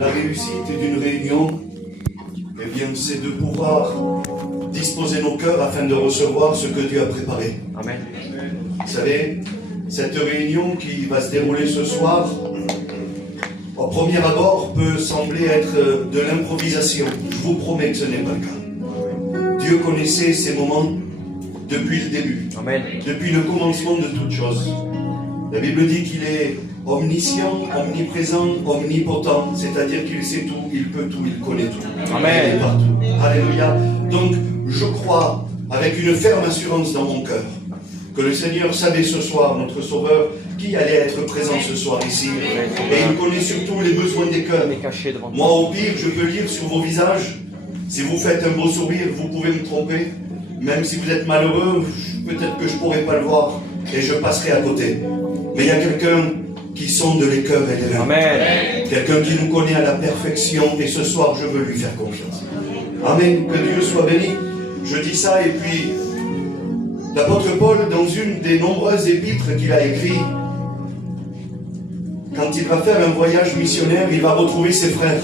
La réussite d'une réunion, eh bien, c'est de pouvoir disposer nos cœurs afin de recevoir ce que Dieu a préparé. Amen. Vous savez, cette réunion qui va se dérouler ce soir, au premier abord, peut sembler être de l'improvisation. Je vous promets que ce n'est pas le cas. Dieu connaissait ces moments depuis le début, Amen. depuis le commencement de toutes choses. La Bible dit qu'il est omniscient, omniprésent, omnipotent, c'est-à-dire qu'il sait tout, il peut tout, il connaît tout. Amen. Il est partout. Alléluia. Donc, je crois, avec une ferme assurance dans mon cœur, que le Seigneur savait ce soir, notre Sauveur, qui allait être présent ce soir ici. Et il connaît surtout les besoins des cœurs. Moi, au pire, je peux lire sur vos visages. Si vous faites un beau sourire, vous pouvez me tromper. Même si vous êtes malheureux, peut-être que je ne pourrai pas le voir. Et je passerai à côté. Mais il y a quelqu'un qui sonde les cœurs et les reins. Quelqu'un qui nous connaît à la perfection. Et ce soir, je veux lui faire confiance. Amen. Que Dieu soit béni. Je dis ça et puis... L'apôtre Paul, dans une des nombreuses épîtres qu'il a écrites, quand il va faire un voyage missionnaire, il va retrouver ses frères.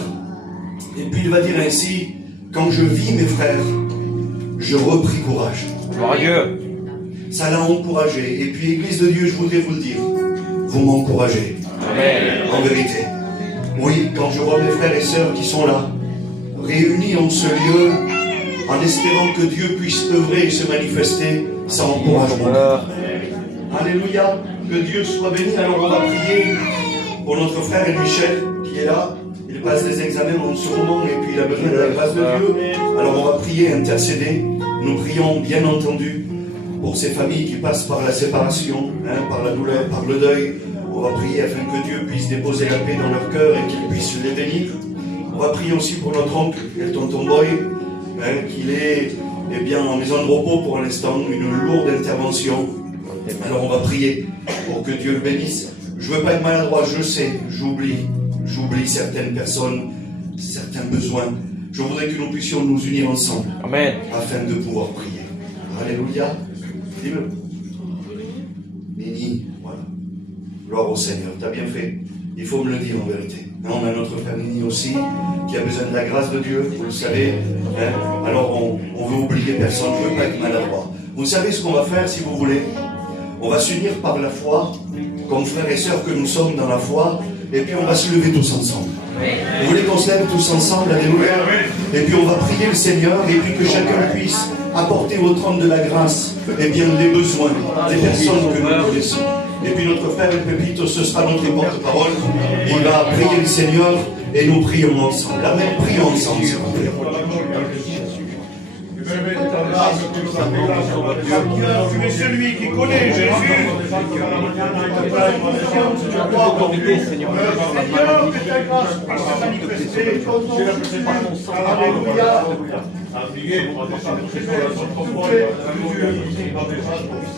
Et puis il va dire ainsi, quand je vis mes frères, je repris courage. Gloire à Dieu. Ça l'a encouragé. Et puis, Église de Dieu, je voudrais vous le dire, vous m'encouragez. Amen. En vérité. Oui, quand je vois mes frères et sœurs qui sont là, réunis en ce lieu, en espérant que Dieu puisse œuvrer et se manifester, ça encourage mon cœur. Alléluia, que Dieu soit béni. Alors on va prier pour notre frère Michel qui est là. Il passe des examens en ce moment et puis il a besoin de la grâce de Dieu. Alors on va prier, intercéder. Nous prions bien entendu pour ces familles qui passent par la séparation, par la douleur, par le deuil. On va prier afin que Dieu puisse déposer la paix dans leur cœur et qu'il puisse les bénir. On va prier aussi pour notre oncle, le tonton Boy, qu'il est en maison de repos pour l'instant, une lourde intervention. Alors on va prier pour que Dieu le bénisse. Je ne veux pas être maladroit, je sais, j'oublie certaines personnes, certains besoins. Je voudrais que nous puissions nous unir ensemble. Amen. Afin de pouvoir prier. Alléluia. Dis-le. Nini, voilà. Gloire au Seigneur, tu as bien fait. Il faut me le dire en vérité. On a notre frère Nini aussi, qui a besoin de la grâce de Dieu, vous le savez. Alors on veut oublier personne, je ne veux pas être maladroit. Vous savez ce qu'on va faire si vous voulez? On va s'unir par la foi, comme frères et sœurs que nous sommes dans la foi, et puis on va se lever tous ensemble. Vous voulez qu'on se lève tous ensemble, alléluia? Et puis on va prier le Seigneur, et puis que chacun puisse apporter au trône de la grâce, les besoins des personnes que nous connaissons. Et puis notre frère Pépito, ce sera notre porte-parole. Il va prier le Seigneur et nous prions ensemble. Amen. Prions ensemble, s'il vous plaît. Tu es celui qui connaît Jésus. Seigneur, que ta grâce puisse se manifester. Alléluia.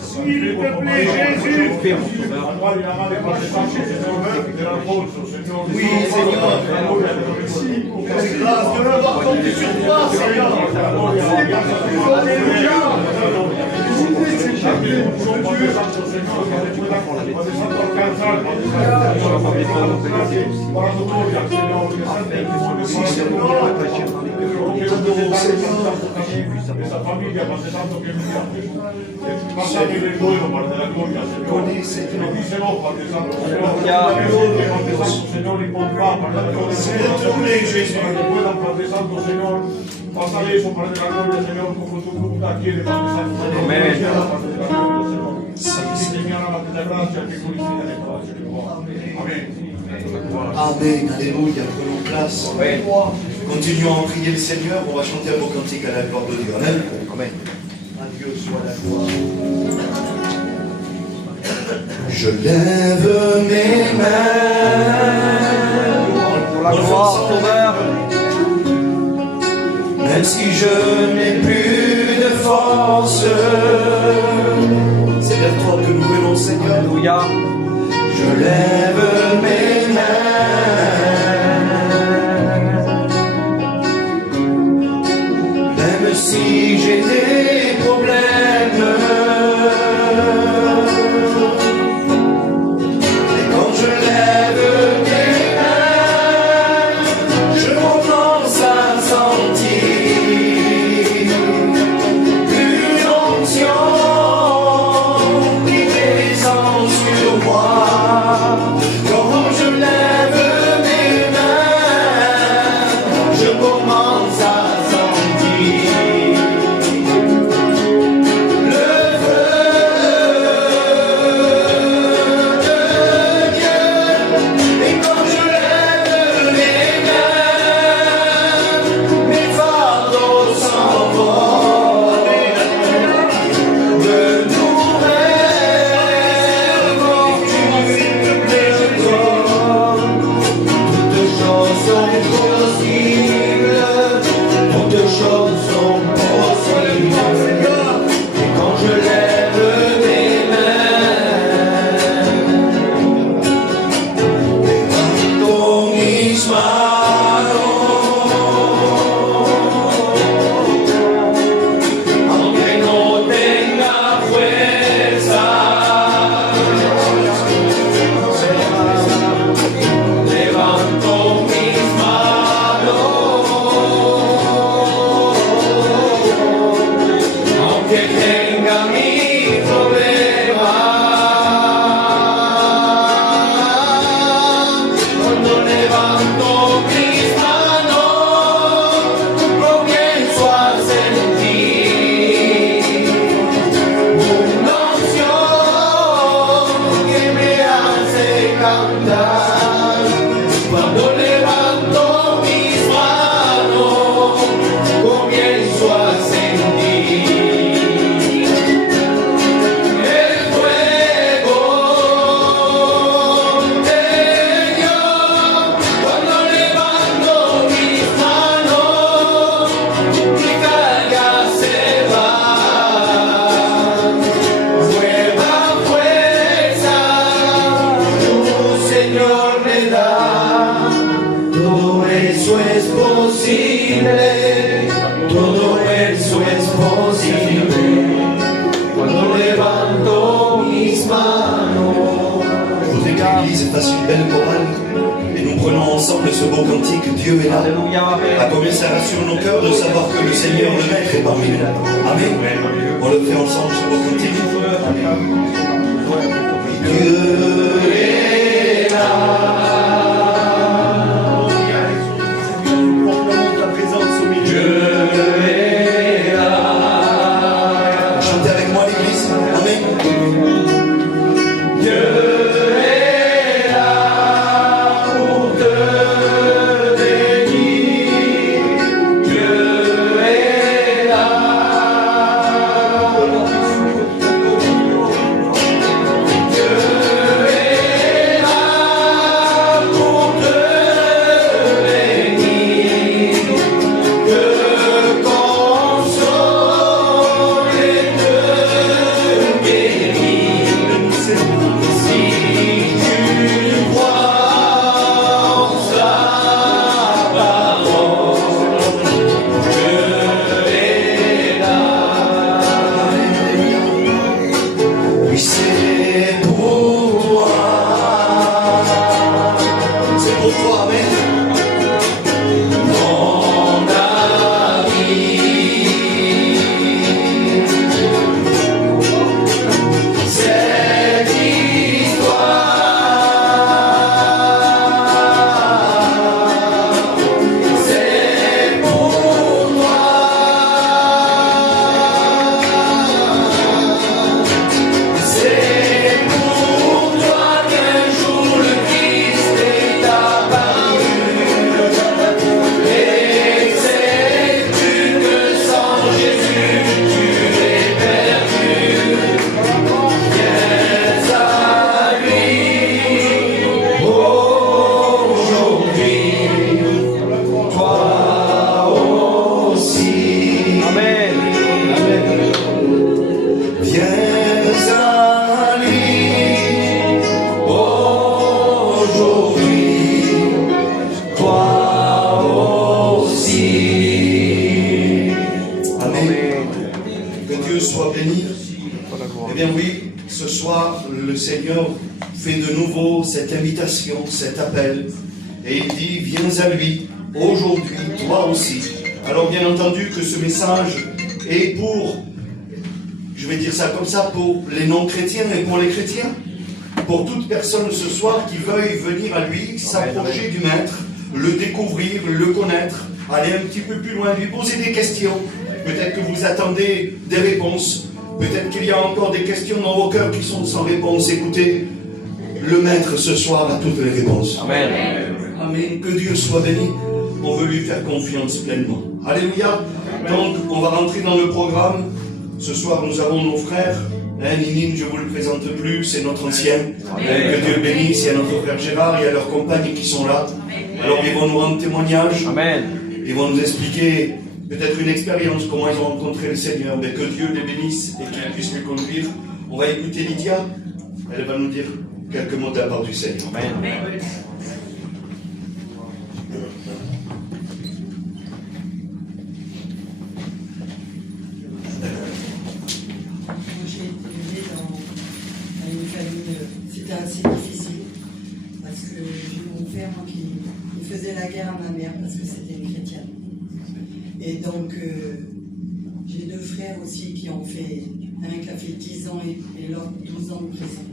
S'il te plaît, Jésus. Oui, Seigneur. Grâce de l'avoir compté sur toi, Seigneur. Alléluia. Esa familia, Padre Santo, che pasami del vuelo, Padre della gloria, Signore. Benedicelo, Padre Santo, Signore. Padre Santo, Señor, incontrá, Padre della gloria, Señor. Para que puedan, Padre Santo, Señor, pasar eso, Padre de la gloria, Señor, como tu voluntad quiere, Padre Santo, Señor. Padre de la gloria, Señor. Así que mi alma te da gracia, que glorifica de gracia, Amén. Amen, alléluia, prenons place. Amen. Continuons à prier le Seigneur, on va chanter un beau cantique à la gloire de Dieu. Amen. Amen. À Dieu soit la gloire. Je lève mes mains Pour la gloire, Sauveur. même si je n'ai plus de force. C'est vers toi que nous venons, Seigneur. Alléluia. Je lève mes mains, même si j'ai des problèmes. Et quand je lève mes mains, es posible, todo eso es posible. Cuando levanto mis manos, Je voudrais que l'Église fasse une belle chorale et nous prenons ensemble ce beau cantique. Dieu est là. Alléluia. À combien ça rassure nos cœurs de savoir que le Seigneur, le Maître, est parmi nous. Amen. On le fait ensemble, ce beau cantique. Dieu est là. Ta présence au milieu. Dieu est là. Chantez avec moi l'Église. Amen. Dieu est là pour te bénir. Dieu est là. Oui, c'est pour toi. C'est pour toi, Amen. Amen. Viens à lui aujourd'hui, toi aussi. Amen. Que Dieu soit béni. Eh bien oui, ce soir, le Seigneur fait de nouveau cette invitation, cet appel, et il dit, viens à lui aujourd'hui, toi aussi. Alors bien entendu que ce message est pour, je vais dire ça comme ça, pour les non-chrétiens et pour les chrétiens. Pour toute personne ce soir qui veuille venir à lui, s'approcher du Maître, le découvrir, le connaître, aller un petit peu plus loin, lui poser des questions. Peut-être que vous attendez des réponses. Peut-être qu'il y a encore des questions dans vos cœurs qui sont sans réponse. Écoutez, le Maître ce soir a toutes les réponses. Amen. Amen. Que Dieu soit béni. On veut lui faire confiance pleinement. Alléluia. Donc, on va rentrer dans le programme. Ce soir, nous avons nos frères. Ninin, je ne vous le présente plus, c'est notre ancien. Que Dieu bénisse. Il y a notre frère Gérard, il y a leurs compagnes qui sont là. Alors, ils vont nous rendre témoignage. Amen. Ils vont nous expliquer peut-être une expérience, comment ils ont rencontré le Seigneur. Mais que Dieu les bénisse et qu'il puisse les conduire. On va écouter Lydia. Elle va nous dire quelques mots de la part du Seigneur. Amen. J'ai été élevée dans une famille, c'était assez difficile, parce que j'ai mon père qui faisait la guerre à ma mère, parce que c'était une chrétienne. Et donc, j'ai deux frères aussi qui ont fait, un qui a fait 10 ans et l'autre 12 ans de prison.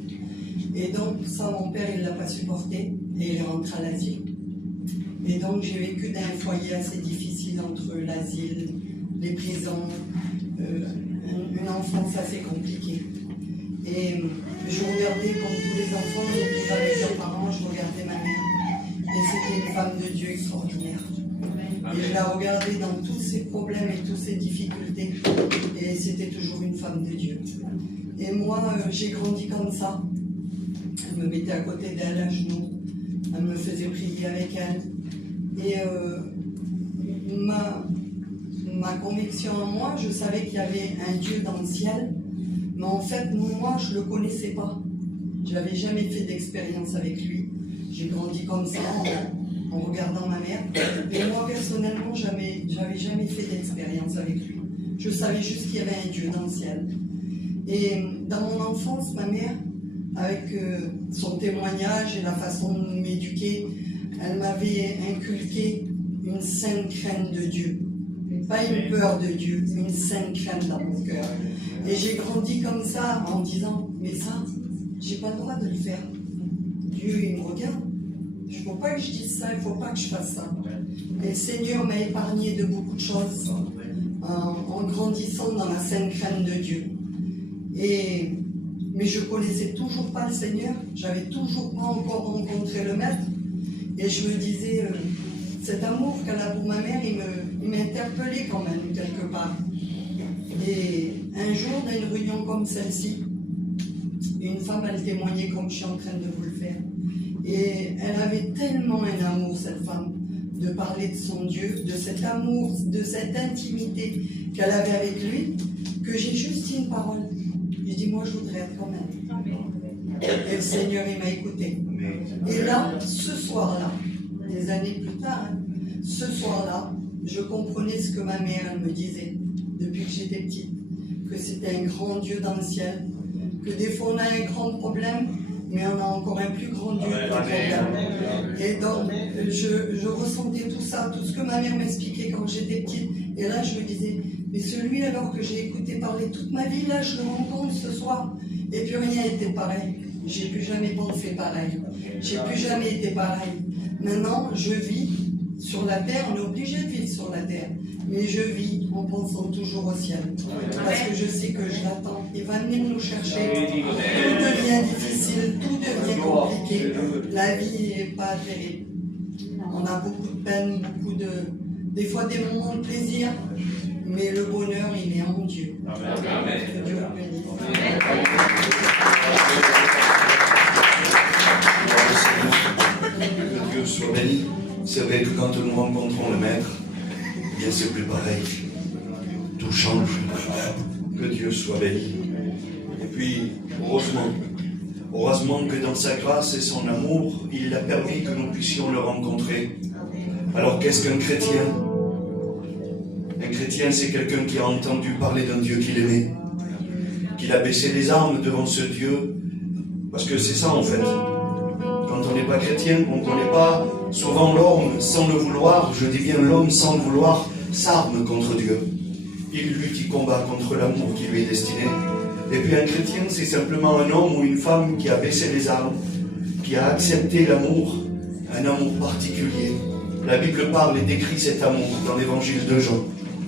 Et donc, ça, mon père, il ne l'a pas supporté, et il est rentré à l'asile. Et donc, j'ai vécu dans un foyer assez difficile entre l'asile, les prisons, une enfance assez compliquée. Et je regardais comme tous les enfants, je vivais avec leurs parents, je regardais ma mère. Et c'était une femme de Dieu extraordinaire. Et je la regardais dans tous ses problèmes et toutes ses difficultés. Et c'était toujours une femme de Dieu. Et moi, j'ai grandi comme ça. Elle me mettait à côté d'elle, à genoux. Elle me faisait prier avec elle. Et ma conviction en moi, je savais qu'il y avait un Dieu dans le ciel, mais en fait, moi, je ne le connaissais pas. Je n'avais jamais fait d'expérience avec lui. J'ai grandi comme ça, en en regardant ma mère. Et moi, personnellement, j'avais jamais fait d'expérience avec lui. Je savais juste qu'il y avait un Dieu dans le ciel. Et dans mon enfance, ma mère, avec son témoignage et la façon de m'éduquer, elle m'avait inculqué une sainte crainte de Dieu. Pas une peur de Dieu, une sainte crainte dans mon cœur. Et j'ai grandi comme ça en disant, mais ça, j'ai pas le droit de le faire. Dieu, il me regarde. Il ne faut pas que je dise ça, il ne faut pas que je fasse ça. Et le Seigneur m'a épargné de beaucoup de choses en grandissant dans la sainte crainte de Dieu. Mais je ne connaissais toujours pas le Seigneur, j'avais toujours pas encore rencontré le Maître. Et je me disais, cet amour qu'elle a pour ma mère, il m'interpellait quand même quelque part. Et un jour, dans une réunion comme celle-ci, une femme, elle témoignait comme je suis en train de vous le faire. Et elle avait tellement un amour, cette femme, de parler de son Dieu, de cet amour, de cette intimité qu'elle avait avec lui, que j'ai juste dit une parole. J'ai dit, moi, je voudrais être comme elle. Et le Seigneur, il m'a écouté. Et là, ce soir-là, des années plus tard, ce soir-là, je comprenais ce que ma mère, elle me disait, depuis que j'étais petite, que c'était un grand Dieu dans le ciel, que des fois on a un grand problème, mais on a encore un plus grand Dieu que le problème. Et donc, je ressentais tout ça, tout ce que ma mère m'expliquait quand j'étais petite. Et là, je me disais, mais celui alors que j'ai écouté parler toute ma vie, là, je le rencontre ce soir. Et puis rien n'était pareil. J'ai plus jamais pensé pareil. J'ai plus jamais été pareil. Maintenant, je vis sur la terre, on est obligé de vivre sur la terre. Mais je vis en pensant toujours au ciel. Parce que je sais que je l'attends. Il va venir nous chercher. Tout devient difficile, tout devient compliqué. La vie n'est pas terrible. On a beaucoup de peine, des fois des moments de plaisir. Mais le bonheur, il est en Dieu. Que Dieu le bénisse. Que Dieu soit béni. C'est vrai que quand nous rencontrons le Maître, eh bien c'est plus pareil. Tout change. Que Dieu soit béni. Et puis, heureusement que dans sa grâce et son amour, il a permis que nous puissions le rencontrer. Alors qu'est-ce qu'un chrétien? Un chrétien, c'est quelqu'un qui a entendu parler d'un Dieu qu'il aimait, qu'il a baissé les armes devant ce Dieu, parce que c'est ça en fait. Quand on n'est pas chrétien, on ne connaît pas souvent l'homme sans le vouloir, je dis bien l'homme sans le vouloir, s'arme contre Dieu. Il lutte, il combat contre l'amour qui lui est destiné. Et puis un chrétien, c'est simplement un homme ou une femme qui a baissé les armes, qui a accepté l'amour, un amour particulier. La Bible parle et décrit cet amour dans l'évangile de Jean,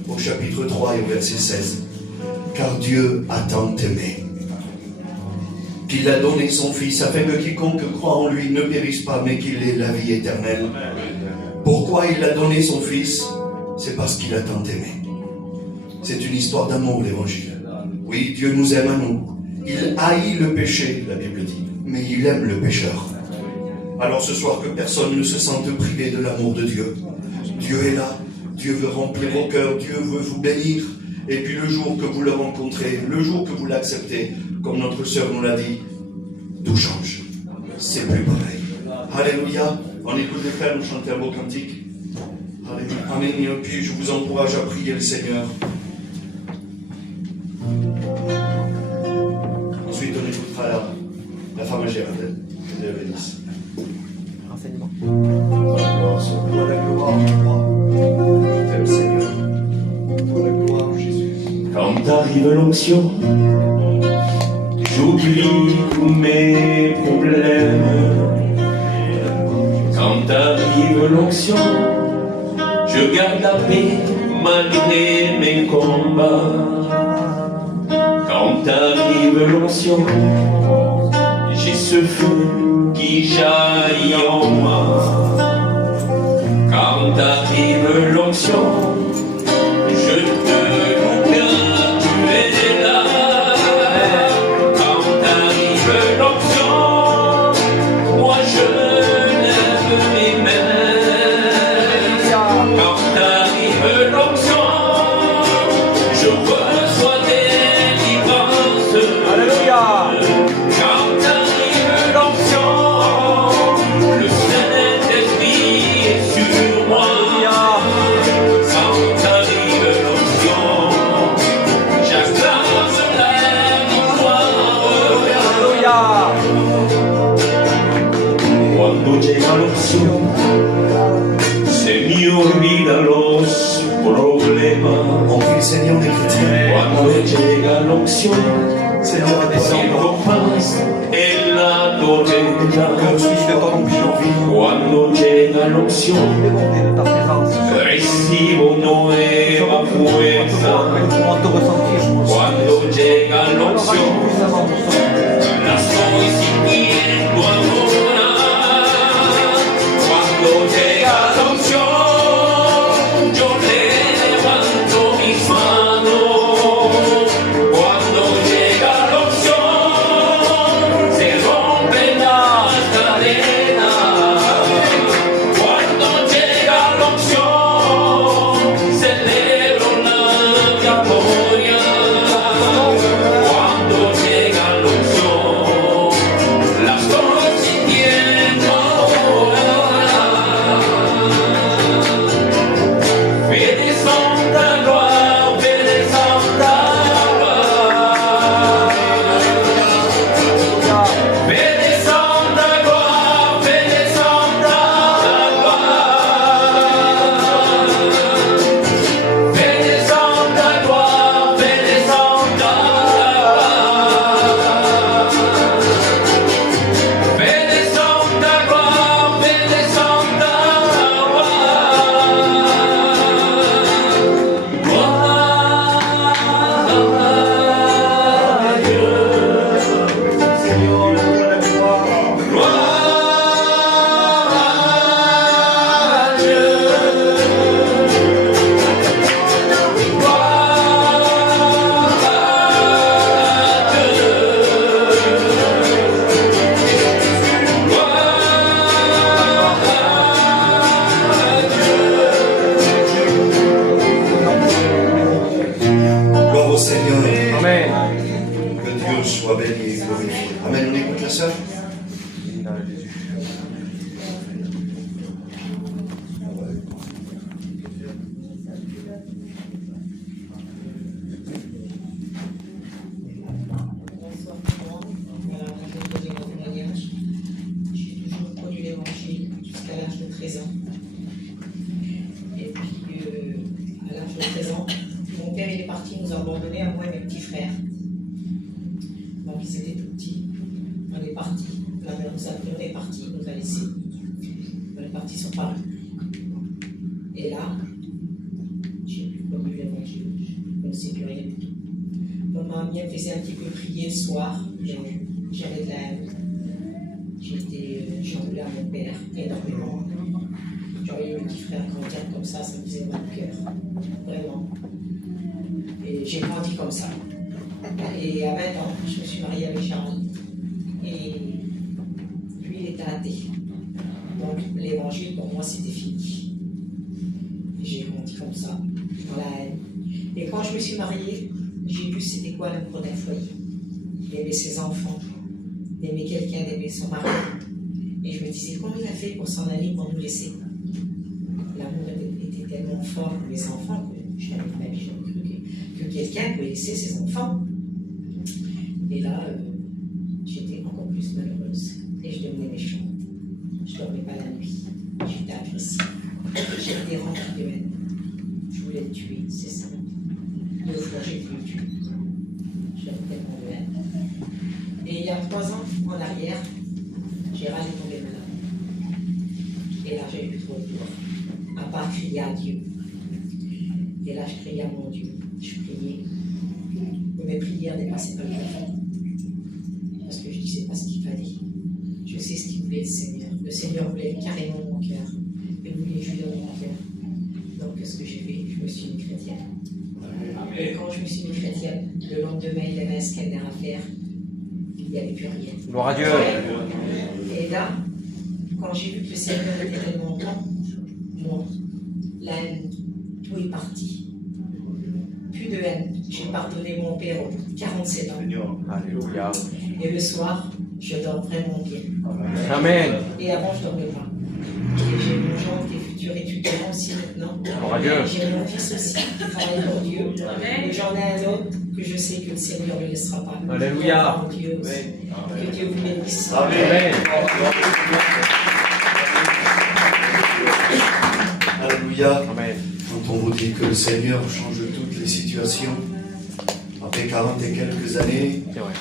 au chapitre 3 et au verset 16. Car Dieu a tant aimé qu'il a donné son Fils, afin que quiconque croit en lui ne périsse pas, mais qu'il ait la vie éternelle. Pourquoi il a donné son Fils? C'est parce qu'il a tant aimé. C'est une histoire d'amour, l'évangile. Oui, Dieu nous aime à nous. Il haït le péché, la Bible dit, mais il aime le pécheur. Alors ce soir, que personne ne se sente privé de l'amour de Dieu. Dieu est là. Dieu veut remplir vos cœurs, Dieu veut vous bénir. Et puis le jour que vous le rencontrez, le jour que vous l'acceptez, comme notre sœur nous l'a dit, tout change. C'est plus pareil. Alléluia. On écoute les frères nous chanter un beau cantique. Alléluia. Amen. Et puis je vous encourage à prier le Seigneur. Ensuite on écoutera la femme Géraldine. Que Dieu bénisse. Renseignement. Pour la gloire, je crois. Je t'aime, Seigneur. Pour la gloire, Jésus. Quand arrive l'onction, j'oublie tous mes problèmes. Quand arrive l'onction, je garde la paix malgré mes combats. Quand arrive l'onction, j'ai ce feu qui jaillit en moi. Quand arrive l'onction, je te loue car tu es là. Quand arrive l'onction, moi je lève mes mains. Quand arrive l'onction, je reçois délivrance. Alléluia. Quand arrive l'onction, le Saint-Esprit est l'onction, Seigneur, à toi, il repasse et l'adorera. de ton onction, Quando llega l'onction, débordé de ta présence. recibo nueva fuerza. Comment te ressentir? Cuando llega Alors, l'onction, puissamment nous sommes. la estoy sintiendo ahora. Cuando llega l'onción, yo levanto mis manos. Cuando llega l'onción, se rompen las cadenas. Cuando llega l'onción, celebro la victoria. Cuando llega l'onción, la estoy sintiendo ahora. Fede santa gloire, fede santa gloire. Fede santa gloire, fede santa gloire. Fede santa gloire, fede santa gloire. Fede santa gloire, fede santa gloire au Seigneur. Amen. Que Dieu soit béni et glorifié. Amen. On écoute la sœur. Bonsoir tout le monde. Voilà, je vais poser mon témoignage. J'ai toujours connu l'évangile jusqu'à l'âge de 13 ans. Et puis, à l'âge de 13 ans, mon père il est parti nous abandonner à moi et mes petits frères. Donc ils étaient tout petits. On est parti. La mère nous a pris, on est parti, il nous a laissés. On est parti sur Paris. Et là, j'ai plus connu l'évangile. Je ne connaissais plus rien du tout. Maman me faisait un petit peu prier le soir, mais j'avais de la haine. J'en voulais à mon père énormément. J'aurais eu mes petits frères grandir comme ça me faisait mal au cœur. Vraiment. Et j'ai grandi comme ça. Et à 20 ans, je me suis mariée avec Charles. Et lui, il était athée. Donc l'évangile, pour moi, c'était fini. J'ai grandi comme ça, dans la haine. Et quand je me suis mariée, j'ai vu c'était quoi l'amour d'un foyer. D'aimer ses enfants, d'aimer quelqu'un, d'aimer son mari. Et je me disais, comment il a fait pour s'en aller, pour nous laisser? L'amour était tellement fort pour les enfants que je n'avais pas cru que quelqu'un pouvait laisser ses enfants. Et là, j'étais encore plus malheureuse. Et je devenais méchante. Je ne dormais pas la nuit. J'étais agressive. J'étais remplie de haine. Je voulais le tuer, c'est ça. 2 fois, j'ai voulu le tuer. J'avais tellement de haine. Et il y a 3 ans en arrière, j'ai râlé tombé malade. Et là, j'ai eu trop de peur. À part crier à Dieu. Et là, je criais à mon Dieu. Je priais. Mais mes prières dépassaient pas le plafond. Parce que je ne disais pas ce qu'il fallait. Je sais ce qu'il voulait le Seigneur. Le Seigneur voulait carrément mon cœur. Il voulait jouer dans mon cœur. Donc, ce que j'ai fait, je me suis mis chrétienne. Et quand je me suis mis chrétienne, le lendemain, il y avait un scanner à faire. Il n'y avait plus rien. Gloire à Dieu. Et là, quand j'ai vu que le Seigneur était tellement bon, moi, la haine, tout est parti. Plus de haine. J'ai pardonné mon père au bout de 47 ans. Alléluia. Et le soir, je dors vraiment bien. Amen. Et avant, je ne dormais pas. Et j'ai mon gendre qui est futur étudiant aussi maintenant. Gloire à Dieu. J'ai mon fils aussi qui travaille pour Dieu. Et j'en ai un autre que je sais que le Seigneur ne le laissera pas. Alléluia. Que Dieu vous bénisse. Amen. Alléluia. Amen. Quand on vous dit que le Seigneur change toutes les situations, après 40 et quelques années, C'est vrai.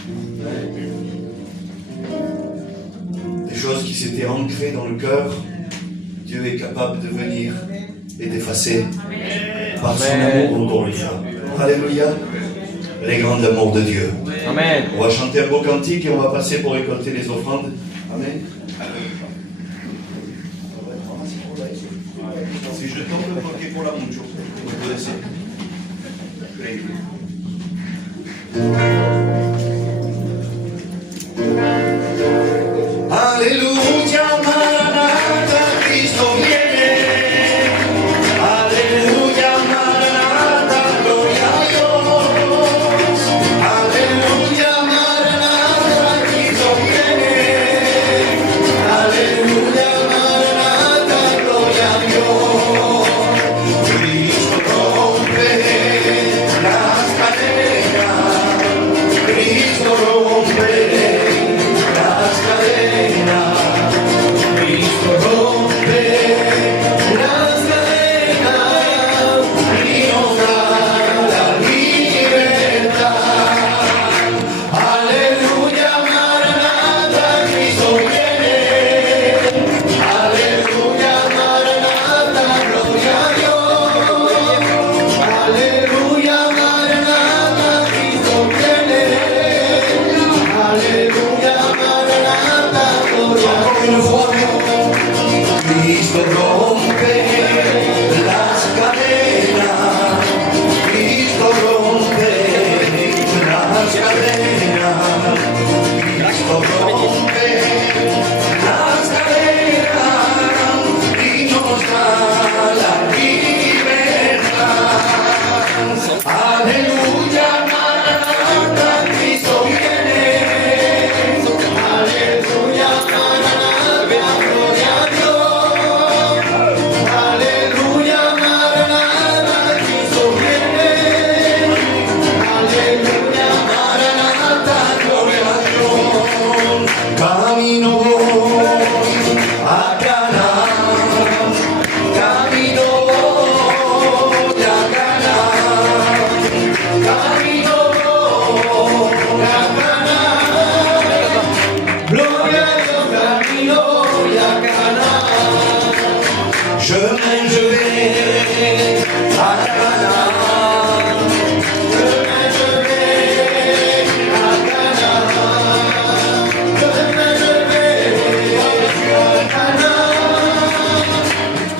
des choses qui s'étaient ancrées dans le cœur, Dieu est capable de venir et d'effacer par son amour encore une fois. Alléluia, les grands amours de Dieu. Amen. On va chanter un beau cantique et on va passer pour récolter les offrandes. Amen. Si je tombe le porque pour la mucho, vous puede ser. Increíble. Aleluya, Maranatha, Cristo viene. Aleluya, Maranatha, gloria a Dios. Aleluya, Maranatha, Cristo viene. Aleluya, Maranatha, gloria a Dios. Cristo rompe las cadenas. Cristo rompe las cadenas. Cristo rompe las cadenas y nos da la libertad. Aleluya, Maranatha, Cristo viene. Aleluya, Maranatha, gloria a Dios. Aleluya, Maranatha, Cristo viene. Aleluya, Maranatha, gloria a Dios. Cristo rompe las cadenas. Cristo rompe las cadenas. Cristo rompe las cadenas y nos da la libertad. Aleluya, Maranatha, Cristo viene. Aleluya, Maranatha, gloria a Dios. Aleluya, Maranatha, Cristo viene. Aleluya, Maranatha, gloria a Dios. Camino a Canaán. Camino a Canaán. Camino a Canaán. Gloria a Dios, camino a Canaán. Chemin, je vais à Canaán. Chemin, je vais à Canaán. Chemin, je vais à Canaán.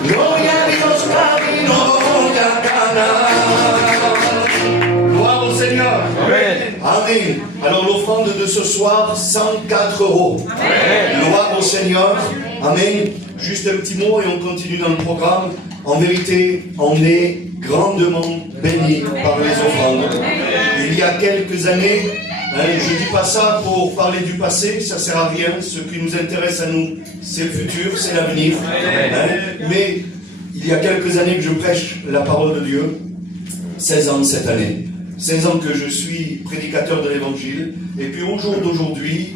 Gloria a Dios, camino a Canaán. Gloire au Seigneur. Amen. Amen. Alors l'offrande de ce soir, 104 €. Gloire au Seigneur. Amen. Juste un petit mot et on continue dans le programme. En vérité, on est grandement bénis par les offrandes. Il y a quelques années, je ne dis pas ça pour parler du passé, ça ne sert à rien. Ce qui nous intéresse à nous, c'est le futur, c'est l'avenir. Mais il y a quelques années que je prêche la parole de Dieu. 16 ans cette année. 16 ans que je suis prédicateur de l'évangile. Et puis au jour d'aujourd'hui,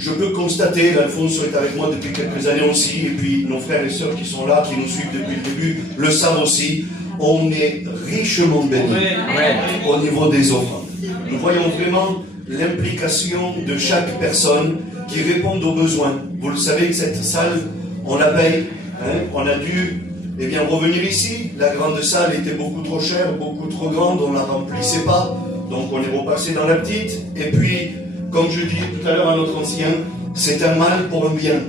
je peux constater, Alfonso est avec moi depuis quelques années aussi, et puis nos frères et sœurs qui sont là, qui nous suivent depuis le début, le savent aussi, on est richement bénis au niveau des offrandes. Nous voyons vraiment l'implication de chaque personne qui répond aux besoins. Vous le savez que cette salle, on la paye, on a dû revenir ici. La grande salle était beaucoup trop chère, beaucoup trop grande, on ne la remplissait pas, donc on est repassé dans la petite, et puis comme je dis tout à l'heure à notre ancien, c'est un mal pour un bien.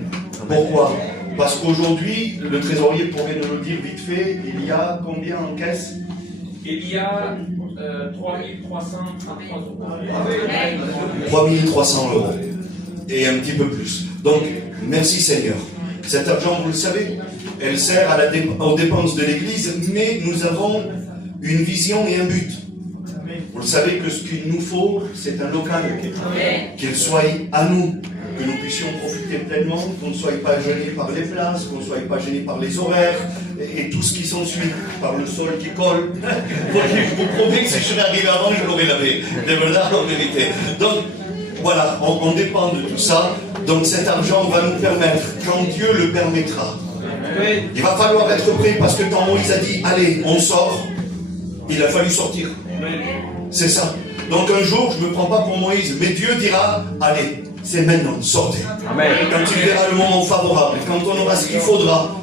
Pourquoi? Parce qu'aujourd'hui, le trésorier pourrait nous le dire vite fait, il y a combien en caisse? Il y a 3333 €. 3300 € et un petit peu plus. Donc, merci Seigneur. Cet argent, vous le savez, elle sert aux dépenses de l'Église, mais nous avons une vision et un but. Vous le savez que ce qu'il nous faut, c'est un local, qu'il soit à nous, que nous puissions profiter pleinement, qu'on ne soit pas gêné par les places, qu'on ne soit pas gêné par les horaires et tout ce qui s'ensuit, par le sol qui colle. Je vous promets que si je serais arrivé avant, je l'aurais lavé. De verdad, en vérité. Donc, voilà, on dépend de tout ça. Donc cet argent va nous permettre, quand Dieu le permettra, il va falloir être prêt parce que quand Moïse a dit, allez, on sort, il a fallu sortir. C'est ça. Donc un jour, je ne me prends pas pour Moïse, mais Dieu dira, allez, c'est maintenant, sortez. Amen. Quand il verra le moment favorable, quand on aura ce qu'il faudra,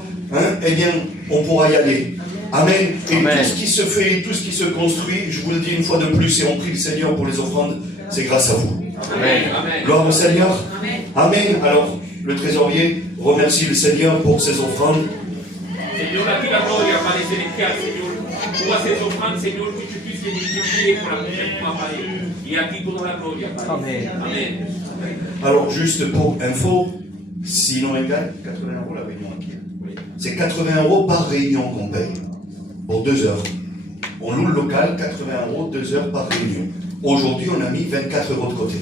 eh bien, on pourra y aller. Amen. Et Amen. tout ce qui se fait, tout ce qui se construit, je vous le dis une fois de plus, et on prie le Seigneur pour les offrandes, c'est grâce à vous. Amen. Gloire au Seigneur. Amen. Alors, le trésorier remercie le Seigneur pour ses offrandes. Señor, a ti la gloria, Padre Celestial, Señor. Tú haces ofrendas, Señor, que tu puisses les multiplier pour la prochaine fois, Padre. Et à ti toda la gloria, Padre. Amen. Amen. Alors, juste pour info, sinon égal, 80 € la réunion aquí. C'est 80 € par réunion qu'on paye, pour 2 heures. On loue le local, 80 €, 2 heures par réunion. Aujourd'hui, on a mis 24 € de côté.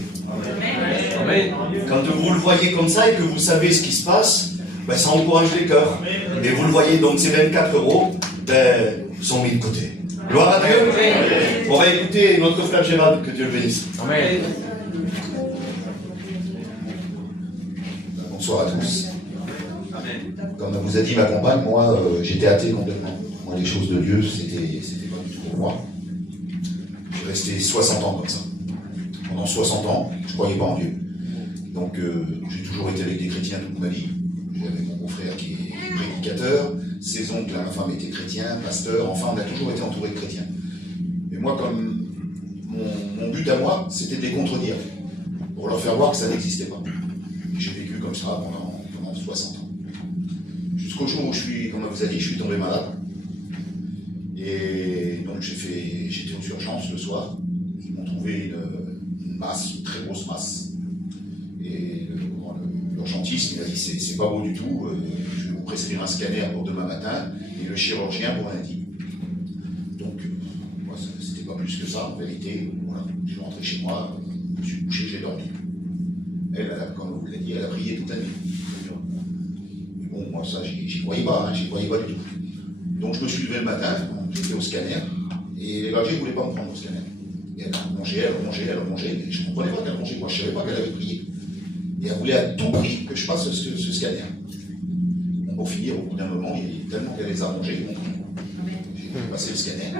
Amen. Quand vous le voyez comme ça et que vous savez ce qui se passe, ben, ça encourage les cœurs. Et vous le voyez, donc ces 24 € sont mis de côté. Gloire à Dieu. On va écouter notre frère Gérald, que Dieu le bénisse. Amen. Bonsoir à tous. Comme vous a dit ma compagne, moi j'étais athée complètement. Moi les choses de Dieu, c'était pas du tout pour moi. J'ai resté 60 ans comme ça. Pendant 60 ans, je ne croyais pas en Dieu. Donc j'ai toujours été avec des chrétiens toute ma vie. J'avais mon beau-frère qui est prédicateur, ses oncles, ma femme était chrétien, pasteur, enfin on a toujours été entouré de chrétiens. Et moi, comme mon but à moi, c'était de les contredire, pour leur faire voir que ça n'existait pas. J'ai vécu comme ça pendant 60 ans. Jusqu'au jour où je suis, comme on vous a dit, je suis tombé malade. Et donc j'étais aux urgences le soir. Ils m'ont trouvé une masse, une très grosse masse. Et l'urgentiste, il m'a dit, c'est pas beau du tout, je vais vous prescrire un scanner pour demain matin, et le chirurgien pour lundi. Donc, moi, c'était pas plus que ça, en vérité. Voilà. Je suis rentré chez moi, je me suis couché, j'ai dormi. Elle, comme on vous l'a dit, elle a prié toute la nuit. Mais bon, moi, ça, j'y croyais pas, j'y croyais pas du tout. Donc, je me suis levé le matin, j'étais au scanner, et l'AG ne voulait pas me prendre au scanner. Et elle rongeait, mais je ne comprenais pas qu'elle rongeait, moi, je ne savais pas qu'elle avait prié. Et elle voulait à tout prix que je passe ce scanner. Bon, pour finir, au bout d'un moment, tellement qu'elle les a rongés, bon, j'ai passé le scanner.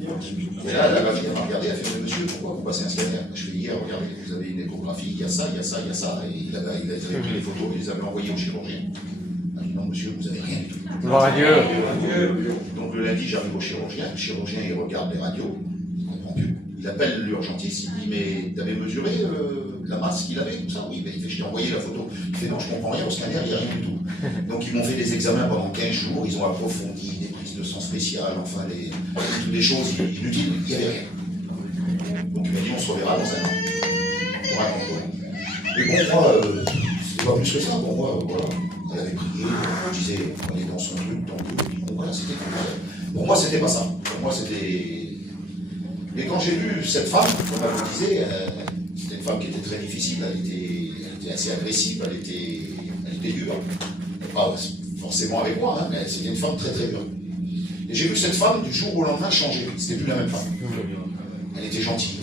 Et là, la fille m'a regardé, elle fait, mais monsieur, pourquoi vous passez un scanner? Je fais, hier, regardez, vous avez une échographie, il y a ça, il y a ça, il y a ça. Et il avait pris les photos, il les avait envoyées au chirurgien. Elle a dit, non, monsieur, vous n'avez rien du tout. Gloire à Dieu. Donc le lundi, j'arrive au chirurgien, le chirurgien, il regarde les radios, il ne comprend plus. Il appelle l'urgentiste, il dit, mais t'avais mesuré la masse qu'il avait, tout ça? Oui, mais il fait, je t'ai envoyé la photo. Il fait, non, je comprends rien, au scanner, il n'y a rien du tout. Donc ils m'ont fait des examens pendant 15 jours, ils ont approfondi des prises de sang spéciales, enfin, toutes les choses inutiles, il n'y avait rien. Donc il m'a dit, on se reverra dans un an. Pour un contrôle. Mais bon, moi, c'était pas plus que ça, pour moi, voilà. Elle avait prié, je disais, elle est dans son truc, dans tout, et bon, voilà, c'était comme ça. Pour moi, c'était pas ça. Pour moi, c'était... Et quand j'ai vu cette femme, comme elle me disait, c'était une femme qui était très difficile, elle était assez agressive, elle était dure. Pas forcément avec moi, hein, mais c'était une femme très très dure. Et j'ai vu cette femme du jour au lendemain changer. C'était plus la même femme. Elle était gentille.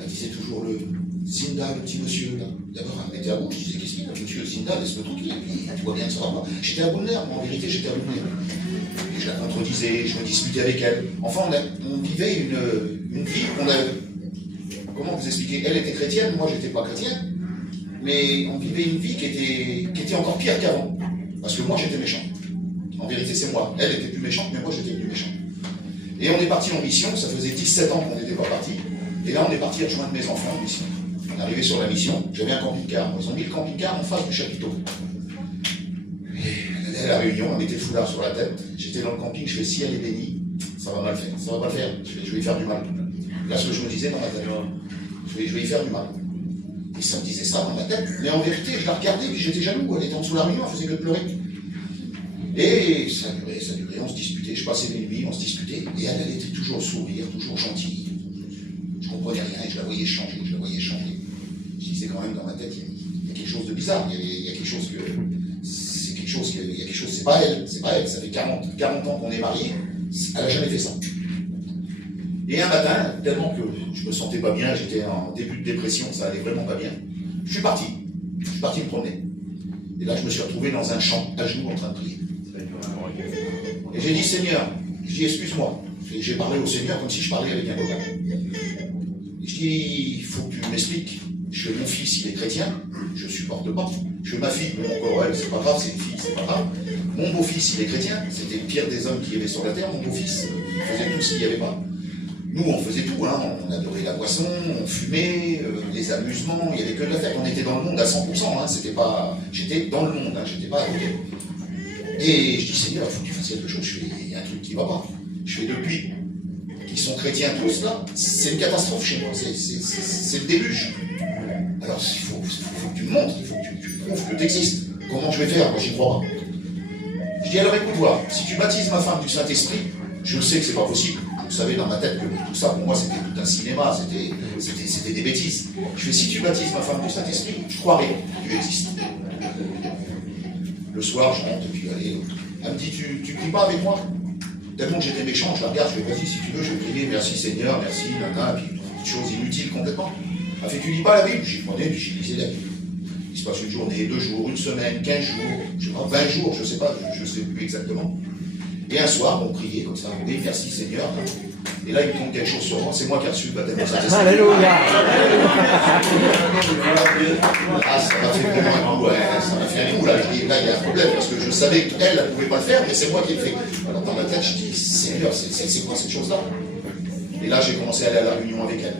Elle disait toujours le Zinda, le petit monsieur là. D'abord, elle me mettait à bout. Je disais, qu'est-ce qu'il y a, monsieur Zinda, laisse-le tranquille. Tu vois bien que ça va pas. J'étais à bout de nerfs, moi, en vérité, j'étais à bout de nerfs. Et je la contredisais, je me disputais avec elle. Enfin, on vivait une vie qu'on a. Comment vous expliquer? Elle était chrétienne, moi, j'étais pas chrétien. Mais on vivait une vie qui était encore pire qu'avant. Parce que moi, j'étais méchant. En vérité, c'est moi. Elle était plus méchante, mais moi, j'étais plus méchant. Et on est parti en mission, ça faisait 17 ans qu'on n'était pas parti. Et là, on est parti rejoindre mes enfants en mission. On est arrivé sur la mission, j'avais un camping-car. Ils ont mis le camping-car en face du chapiteau. Et à la réunion, on mettait le foulard sur la tête. J'étais dans le camping, je fais, si elle est bénie, ça va mal faire. Ça va pas le faire. Je vais y faire du mal. Là, ce que je me disais dans ma tête, je vais y faire du mal. Et ça me disait ça dans ma tête. Mais en vérité, je la regardais, puis j'étais jaloux. Elle était en dessous de la réunion, elle faisait que de pleurer. Et ça durait, on se disputait. Je passais mes nuits, on se disputait. Et elle était toujours au sourire, toujours gentille. Je comprenais rien et je la voyais changer, Je disais quand même dans ma tête, il y a quelque chose de bizarre. Il y a quelque chose que. C'est quelque chose que. Il y a quelque chose, c'est pas elle. Ça fait 40 ans qu'on est mariés. Elle n'a jamais fait ça. Et un matin, tellement que je me sentais pas bien, j'étais en début de dépression, ça allait vraiment pas bien. Je suis parti me promener. Et là, je me suis retrouvé dans un champ, à genoux, en train de prier. Et j'ai dit, Seigneur, excuse-moi. J'ai parlé au Seigneur comme si je parlais avec un copain. Et je dis, il faut que tu m'expliques. Je fais, mon fils, il est chrétien, je supporte pas. Je fais, ma fille, bon, encore elle, c'est pas grave, c'est une fille, c'est pas grave. Mon beau-fils, il est chrétien, c'était le pire des hommes qui y avait sur la terre, mon beau-fils, il faisait tout ce qu'il n'y avait pas. Nous, on faisait tout, hein. On adorait la boisson, on fumait, les amusements, il n'y avait que de la fête. On était dans le monde à 100%, hein. C'était pas... J'étais dans le monde, hein. J'étais pas à côté. Et je dis, Seigneur, il faut que tu fasses quelque chose. Je fais, il y a un truc qui va pas. Je fais, depuis qu'ils sont chrétiens tous, là, c'est une catastrophe chez moi. C'est le déluge. Alors, il faut que tu me montres, il faut que tu prouves que tu existes. Comment je vais faire? Moi, j'y crois pas. Je dis, alors écoute, voilà, si tu baptises ma femme du Saint-Esprit, je sais que c'est pas possible. Vous savez, dans ma tête, que tout ça, pour moi, c'était tout un cinéma, c'était des bêtises. Je fais, si tu baptises ma femme du Saint-Esprit, je croirai que tu existes. Le soir, je rentre, et puis allez, elle me dit, tu pries pas avec moi? Tellement que j'étais méchant, je la regarde, je fais, vas-y, si tu veux, je vais prier, merci Seigneur, merci, nana, puis des choses inutiles complètement. Elle fait, tu lis pas la Bible? J'y prenais, puis j'y lisais la Bible. Il se passe une journée, 2 jours, une semaine, 15 jours, je sais pas, 20 jours, je sais pas, je sais plus exactement. Et un soir, on priait comme ça, oui, merci Seigneur. Et là, il me tombe quelque chose sur moi, c'est moi qui ai reçu le baptême de Saint-Esprit. Alléluia. Ah, ça m'a fait vraiment un coup, ouais, ça m'a fait un coup, là, je dis, là, il y a un problème, parce que je savais qu'elle ne pouvait pas le faire, mais c'est moi qui le fais. Alors, dans ma tête, je dis, Seigneur, c'est quoi cette chose-là? Et là, j'ai commencé à aller à la réunion avec elle.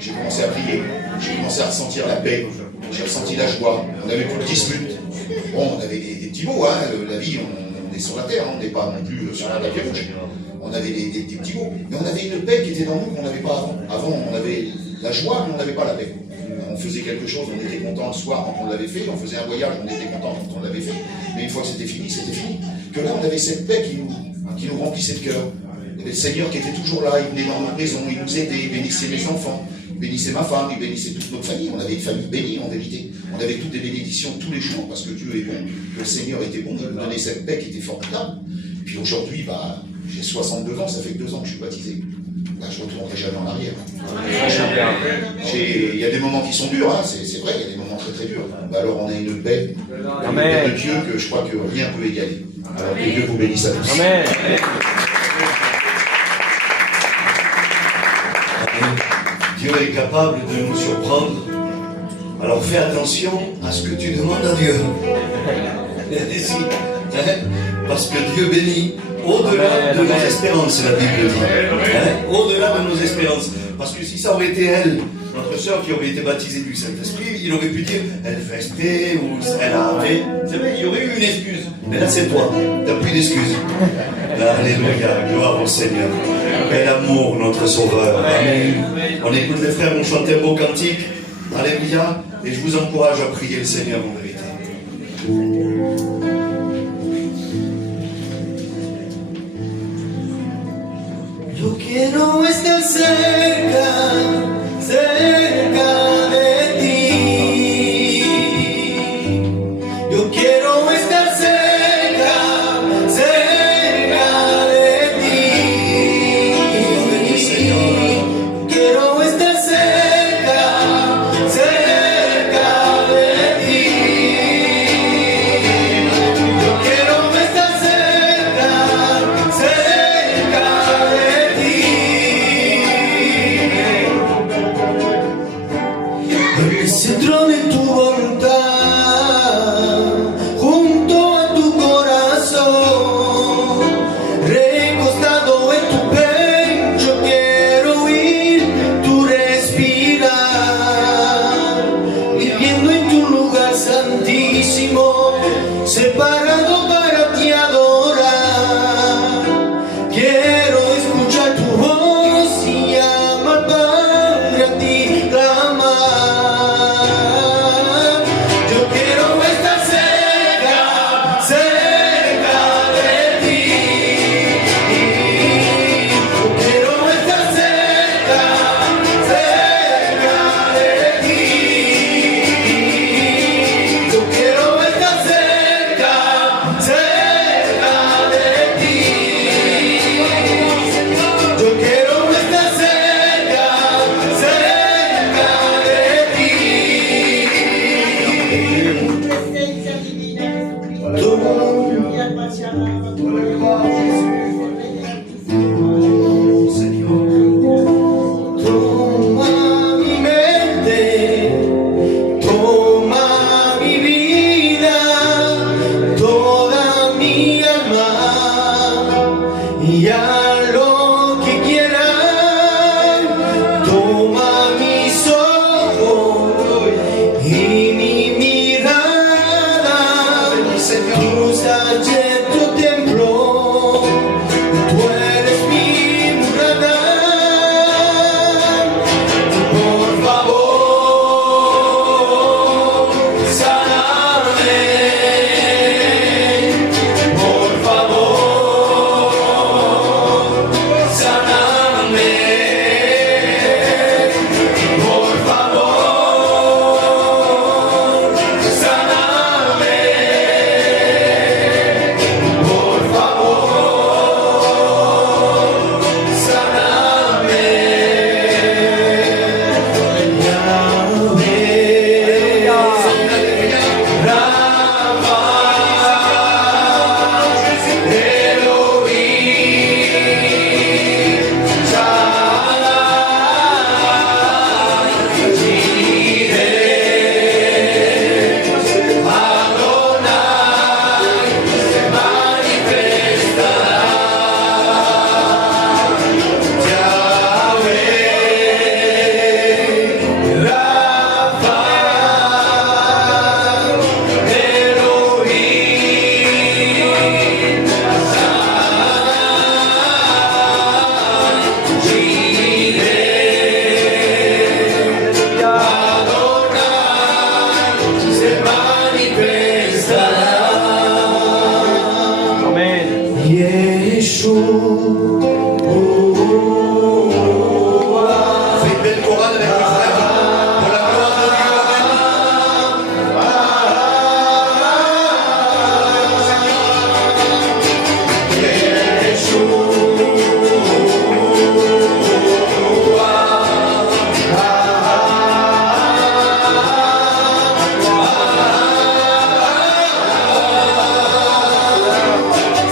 J'ai commencé à prier, j'ai commencé à ressentir la paix, j'ai ressenti la joie, on n'avait plus de disputes. Bon, on avait des petits mots, hein, la vie, on est sur la terre, on n'est pas non plus sur la tapis rouge. On avait des petits mots, mais on avait une paix qui était dans nous qu'on n'avait pas avant. Avant, on avait la joie, mais on n'avait pas la paix. On faisait quelque chose, on était content le soir quand on l'avait fait, on faisait un voyage, on était content quand on l'avait fait, mais une fois que c'était fini, c'était fini. Que là, on avait cette paix qui nous remplissait le cœur. Il y avait le Seigneur qui était toujours là, il venait dans notre maison, il nous aidait, il bénissait mes enfants, il bénissait ma femme, il bénissait toute notre famille. On avait une famille bénie en vérité. On avait toutes des bénédictions tous les jours parce que Dieu est bon, que le Seigneur était bon, il nous donnait cette paix qui était formidable. Puis aujourd'hui, bah, j'ai 62 ans, ça fait que 2 ans que je suis baptisé. Là, je ne retournerai jamais en arrière. Il y a des moments qui sont durs, hein, c'est vrai, il y a des moments très très durs. Bah, alors on a une paix de Dieu que je crois que rien ne peut égaler. Alors que Dieu vous bénisse à tous. Amen. Dieu est capable de nous surprendre. Alors fais attention à ce que tu demandes à Dieu. Parce que Dieu bénit au-delà de nos espérances, la Bible dit. Au-delà de nos espérances. Parce que si ça aurait été elle, notre sœur qui aurait été baptisée du Saint-Esprit, il aurait pu dire elle festait ou elle avait. C'est vrai, il y aurait eu une excuse. Mais là, c'est toi. Tu n'as plus d'excuses. Alléluia. Gloire au Seigneur. Quel amour, notre Sauveur. Amen. On écoute les frères, on chante un beau cantique. Alléluia. Et je vous encourage à prier le Seigneur en vérité. Yo quiero estar cerca, cerca de ti. Yo quiero estar cerca, cerca de ti. Quiero estar cerca, cerca de ti. Yo quiero estar cerca, cerca de ti. En el centro de tu voluntad, junto a tu corazón, recostado en tu pecho, quiero oír tu respirar, viviendo en tu lugar santísimo, separado para ti adorar. Quiero escuchar tu voz y amar Padre a ti clamar. Yo quiero estar cerca, cerca de ti. Yo quiero estar cerca, cerca de ti. Yo quiero estar cerca, cerca de ti. y a lo que quieran, toma mis ojos y mi mirada, cruza tu templo, tú eres mi morada. Por favor, sáname. Por favor, sáname. Por favor, sáname. Por favor, sáname. Fais une belle chorale avec le frère pour la gloire de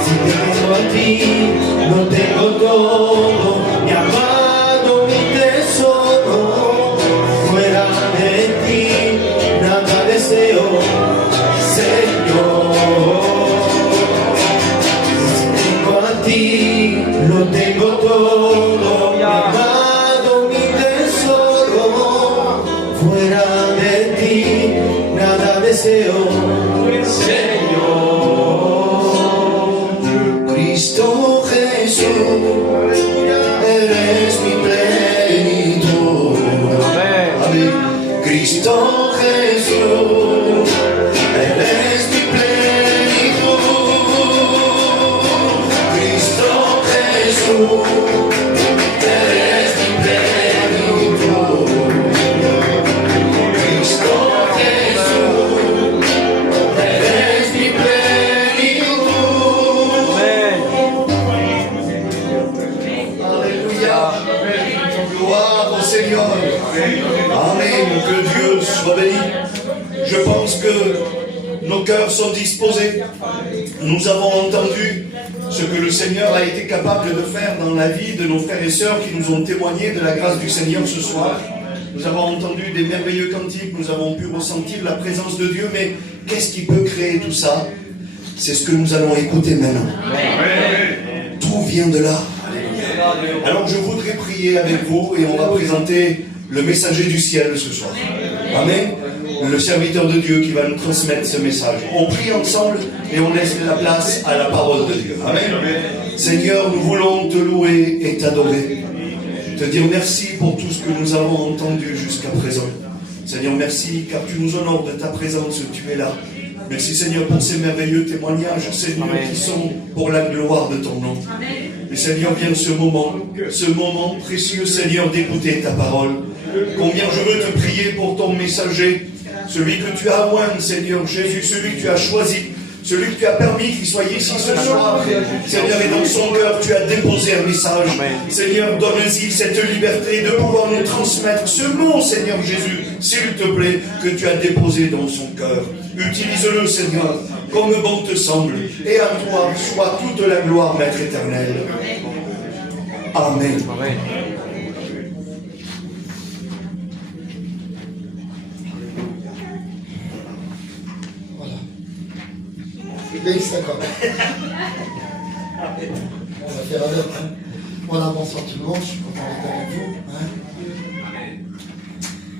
Si tengo a ti, lo tengo todo, mi amado, mi tesoro. Fuera de ti, nada deseo, Señor. Si tengo a ti, lo tengo todo, mi amado, mi tesoro. Fuera de ti, nada deseo, Señor. Cristo Jesús, eres mi plenitud. Amén. Cristo Jesús, eres mi plenitud. Cristo Jesús, eres mi plenitud. Cristo Jesús, eres mi plenitud. Alléluia. Gloire au Seigneur. Amen. Que Dieu soit béni. Je pense que nos cœurs sont disposés. Nous avons entendu ce que le Seigneur a été capable de faire dans la vie de nos frères et sœurs qui nous ont témoigné de la grâce du Seigneur ce soir. Nous avons entendu des merveilleux cantiques, nous avons pu ressentir la présence de Dieu, mais qu'est-ce qui peut créer tout ça? C'est ce que nous allons écouter maintenant. Tout vient de là. Alors je voudrais prier avec vous et on va présenter le messager du ciel ce soir. Amen. Le serviteur de Dieu qui va nous transmettre ce message. On prie ensemble et on laisse la place à la parole de Dieu. Amen. Seigneur, nous voulons te louer et t'adorer. Te dire merci pour tout ce que nous avons entendu jusqu'à présent. Seigneur, merci car tu nous honores de ta présence, tu es là. Merci Seigneur pour ces merveilleux témoignages, Seigneur, qui sont pour la gloire de ton nom. Et Seigneur, viens ce moment précieux, Seigneur, d'écouter ta parole. Combien je veux te prier pour ton messager, celui que tu as oint, Seigneur Jésus, celui que tu as choisi, celui que tu as permis qu'il soit ici ce soir. Seigneur, et dans son cœur, tu as déposé un message. Seigneur, donne-y cette liberté de pouvoir nous transmettre ce mot, Seigneur Jésus, s'il te plaît, que tu as déposé dans son cœur. Utilise-le, Seigneur, comme bon te semble. Et à toi soit toute la gloire, Maître éternel. Amen. Bénisse encore. On va faire avec. Hein. Voilà, bonsoir tout le monde, je suis content d'être avec vous. Hein.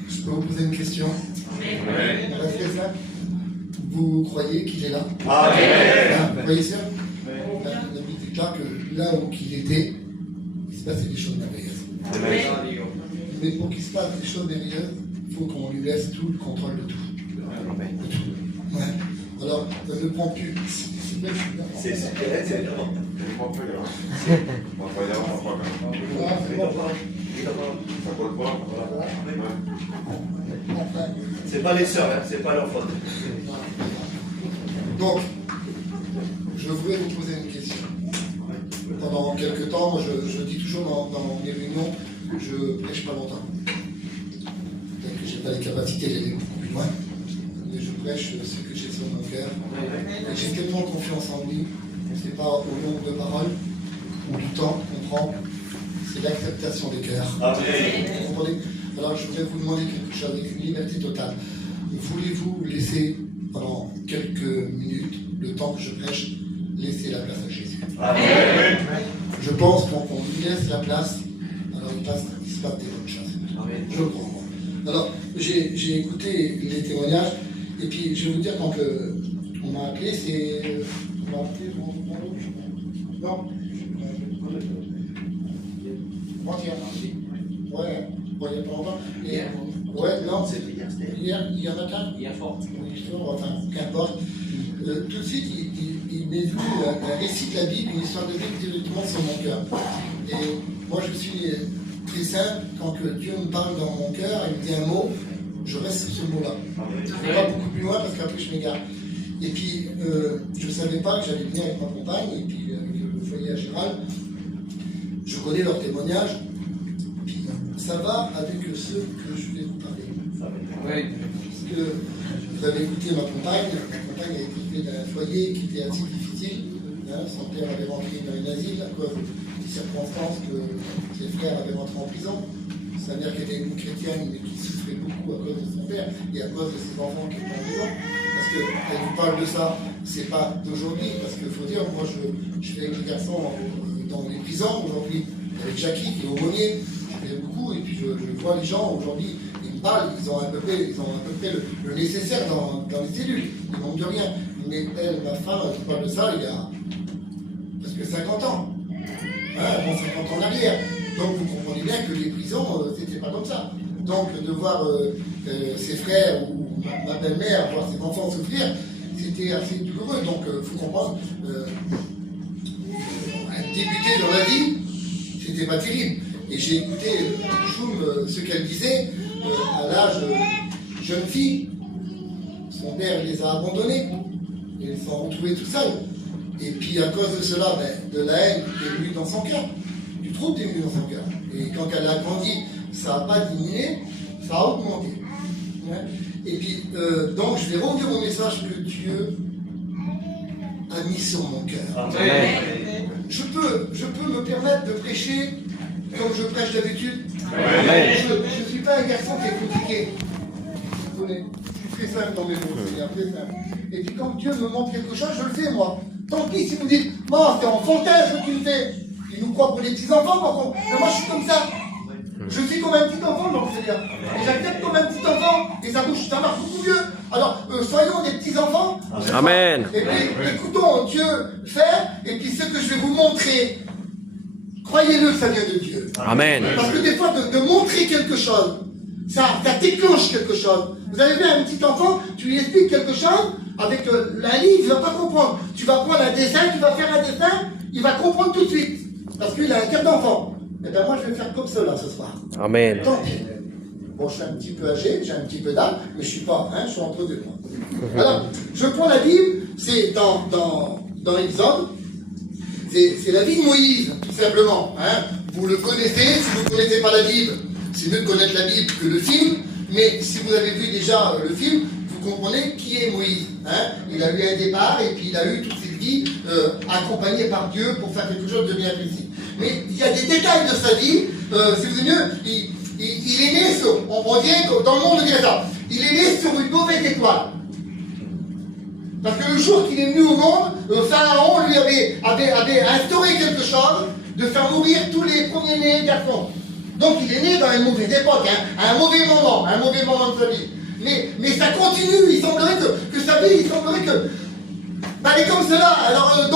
Je peux vous poser une question? Restez simple. Vous croyez qu'il est là? Hein, vous croyez ça? La Bible déclare que là où il était, il se passait des choses merveilleuses. Mais pour qu'il se passe des choses merveilleuses, il faut qu'on lui laisse tout le contrôle de tout. De tout. Ouais. Alors, ne prends plus. C'est énorme. C'est pas les sœurs, hein, c'est pas leur faute. Donc, je voulais vous poser une question. Pendant quelques temps, moi je dis toujours dans mes réunions, je prêche pas longtemps. Peut-être que je n'ai pas les capacités d'aller beaucoup plus loin, mais je prêche ce que j'ai sur mon cœur. Et j'ai tellement confiance en lui, ce n'est pas au nombre de paroles ou du temps qu'on prend, c'est l'acceptation des cœurs. Vous comprenez? Alors je voudrais vous demander quelque chose avec une liberté totale. Voulez-vous laisser pendant quelques minutes, le temps que je prêche, laisser la place à Jésus? Amen. Je pense qu'on lui laisse la place, alors il se passe des bonnes choses. Amen. Je crois. Alors, j'ai écouté les témoignages, et puis je vais vous dire, quand on m'a appelé, c'est... On m'a appelé, non. Ouais, il n'y a pas longtemps. Ouais, non, c'est hier matin. Hier soir. Enfin, qu'importe. Tout de suite, il m'est venu un récit de la Bible, une histoire de Bible directement sur mon cœur. Et moi, je suis très simple. Quand Dieu me parle dans mon cœur, il me dit un mot, je reste sur ce mot-là. Je ne vais pas beaucoup plus loin parce qu'après, je m'égare. Et puis, je ne savais pas que j'allais venir avec ma compagne, et puis avec le foyer à Gérald. Je connais leur témoignage. Puis, ça va avec ceux que je vais vous parler. Oui. Parce que vous avez écouté ma compagne a été d'un foyer qui était assez difficile. Hein, son père avait rentré dans une asile à cause des circonstances que ses frères avaient rentré en prison. Sa mère qui était une chrétienne mais qui souffrait beaucoup à cause de son père et à cause de ses enfants qui étaient en prison. Parce qu'elle vous parle de ça, c'est pas d'aujourd'hui, parce qu'il faut dire, moi je fais avec les garçons dans les prisons aujourd'hui, avec Jackie qui est aumônier, je fais beaucoup, et puis je vois les gens aujourd'hui. Ils ont à peu près le nécessaire dans les cellules. Ils n'ont de rien. Mais elle, ma femme, elle parle de ça il y a presque 50 ans. Avant 50 ans en arrière. Donc vous comprenez bien que les prisons, c'était pas comme ça. Donc de voir ses frères ou ma belle-mère voir ses enfants souffrir, c'était assez douloureux. Donc il faut comprendre, débuter dans la vie, c'était pas terrible. Et j'ai écouté Choum, ce qu'elle disait. À l'âge jeune fille, son père les a abandonnés, et ils se sont retrouvés tout seuls. Et puis à cause de cela, de la haine est venue dans son cœur, du trouble est venu dans son cœur. Et quand elle a grandi, ça n'a pas diminué, ça a augmenté. Et puis, donc je vais revenir au message que Dieu a mis sur mon cœur. Je peux me permettre de prêcher comme je prêche d'habitude. Je ne suis pas un garçon qui est compliqué. Vous connaissez, je suis très simple dans mes mots, c'est très simple. Et puis quand Dieu me montre quelque chose, je le fais moi. Tant pis si vous dites, moi c'est enfantin ce que tu le fais. Il nous croit pour les petits-enfants, par contre. Mais moi je suis comme ça. Je suis comme un petit enfant dans le Seigneur. Et j'accepte comme un petit enfant. Et ça marche beaucoup mieux. Alors, soyons des petits enfants. Amen. Et puis, écoutons Dieu faire. Et puis, ce que je vais vous montrer, croyez-le que ça vient de Dieu. Amen. Parce que des fois, de montrer quelque chose, ça déclenche quelque chose. Vous avez vu un petit enfant, tu lui expliques quelque chose, avec la ligne, il ne va pas comprendre. Tu vas prendre un dessin, tu vas faire un dessin, il va comprendre tout de suite. Parce qu'il a un cœur d'enfant. Et bien moi, je vais faire comme cela ce soir. Amen. Tant pis. Bon, je suis un petit peu âgé, j'ai un petit peu d'âme, mais je ne suis pas, je suis entre deux mois. Alors, je prends la Bible, c'est dans Exode, c'est la vie de Moïse, tout simplement. Vous le connaissez, si vous ne connaissez pas la Bible, c'est mieux de connaître la Bible que le film, mais si vous avez vu déjà le film, vous comprenez qui est Moïse. Il a eu un départ et puis il a eu toute cette vie accompagné par Dieu pour faire quelque chose de bien précis. Mais il y a des détails de sa vie, si vous voulez mieux, il est né sur, on dirait que dans le monde on dirait ça, il est né sur une mauvaise étoile. Parce que le jour qu'il est venu au monde, Pharaon lui avait instauré quelque chose, de faire mourir tous les premiers-nés garçons. Donc il est né dans une mauvaise époque, hein, à un mauvais moment de sa vie. Mais ça continue, il semblerait que sa vie, il semblerait que... elle est comme cela. Alors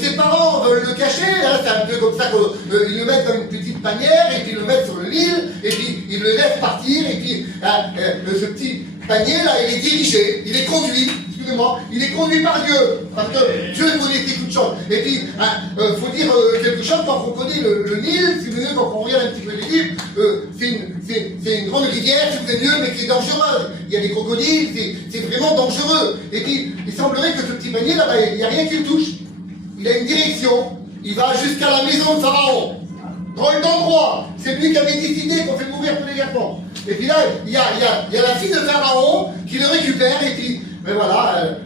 ses parents veulent le cacher, hein, c'est un peu comme ça qu'ils le mettent dans une petite panière, et puis ils le mettent sur le Nil, et puis ils le laissent partir, et puis ce petit panier là, il est dirigé, il est conduit. Il est conduit par Dieu, parce que Dieu connaissait toutes choses. Et puis, faut dire quelque chose, quand on connaît le Nil, si vous voulez, quand on regarde un petit peu les livres, c'est une grande rivière, si vous êtes mieux, mais qui est dangereuse. Il y a des crocodiles, c'est vraiment dangereux. Et puis, il semblerait que ce petit panier là-bas, il n'y a rien qui le touche. Il a une direction, il va jusqu'à la maison de Pharaon. Drôle d'endroit, c'est lui qui avait décidé qu'on fait mourir tous les garçons. Et puis là, il y a la fille de Pharaon qui le récupère, et puis, mais voilà,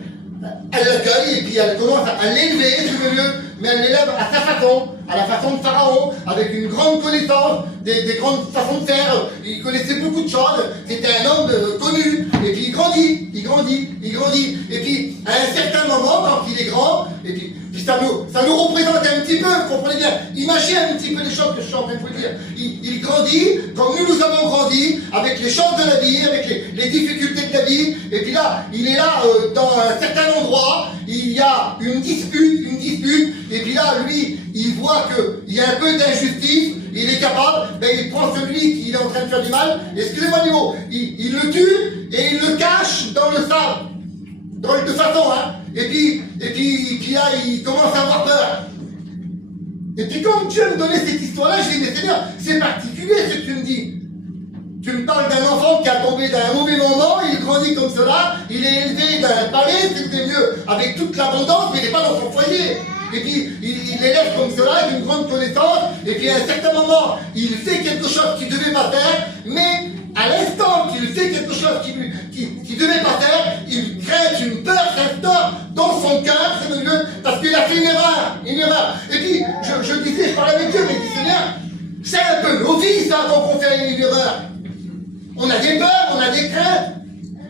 elle l'accueille et puis elle commence à l'élever, si vous voulez, mais elle l'élève à sa façon, à la façon de Pharaon, avec une grande connaissance des grandes façons de faire. Il connaissait beaucoup de choses, c'était un homme connu, et puis il grandit. Et puis, à un certain moment, quand il est grand, et puis ça nous représente un petit peu, vous comprenez bien. Imaginez un petit peu les choses que je suis en train de vous dire. Il grandit, comme nous avons grandi, avec les choses de la vie, avec les difficultés de la vie. Et puis là, il est là, dans un certain endroit, il y a une dispute. Et puis là, lui, il voit qu'il y a un peu d'injustice, il est capable, ben il prend celui qui est en train de faire du mal, excusez-moi du mot, il le tue et il le cache dans le sable. Drôle de façon, hein. Et puis là, il commence à avoir peur. Et puis comme Dieu me donnait cette histoire-là, je dis, mais Seigneur, c'est particulier ce que tu me dis. Tu me parles d'un enfant qui a tombé d'un mauvais moment, il grandit comme cela, il est élevé dans un palais, c'est mieux, avec toute l'abondance, mais il n'est pas dans son foyer. Et puis, il élève comme cela, avec une grande connaissance, et puis à un certain moment, il fait quelque chose qu'il ne devait pas faire, mais à l'instant qu'il fait quelque chose qu'il ne devait pas faire, il crée une peur s'instaure dans son cœur, c'est mieux, parce qu'il a fait une erreur. Et puis, je disais, je parlais avec Dieu, mais je dis, Seigneur, c'est un peu nos vies, ça, quand on fait une erreur. On a des peurs, on a des craintes.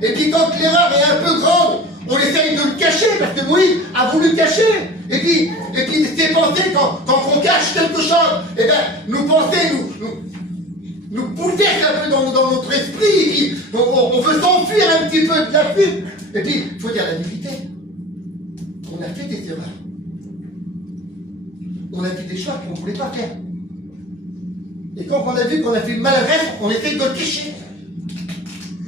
Et puis quand l'erreur est un peu grande, on essaye de le cacher, parce que Moïse a voulu cacher. Et puis ces pensées, quand on cache quelque chose, eh bien, nos pensées nous bouleversent un peu dans notre esprit, et puis on veut s'enfuir un petit peu de la fuite. Et puis, il faut dire la vérité. On a fait des erreurs. On a fait des choses qu'on ne voulait pas faire. Et quand on a vu qu'on a fait le maladresse, on essaye de le cacher.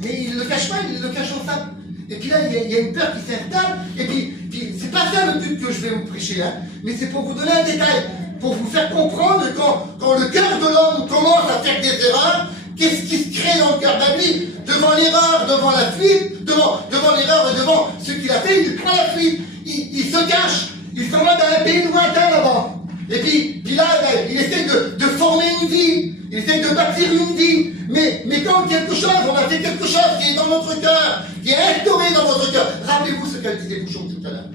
Mais il ne le cache pas, il le cache en sable. Et puis là, il y a une peur qui s'installe. Et puis c'est pas ça le but que je vais vous prêcher, hein. Mais c'est pour vous donner un détail, pour vous faire comprendre quand le cœur de l'homme commence à faire des erreurs, qu'est-ce qui se crée dans le cœur de lui. Devant l'erreur, devant la fuite, devant l'erreur et devant ce qu'il a fait, il prend la fuite. Il se cache. Il s'en va dans un pays lointain là-bas. Et puis là, il essaie de former une vie, il essaie de bâtir une vie. Mais quand quelque chose, on a fait quelque chose qui est dans notre cœur, qui est instauré dans votre cœur. Rappelez-vous ce qu'elle disait Bouchon tout à l'heure.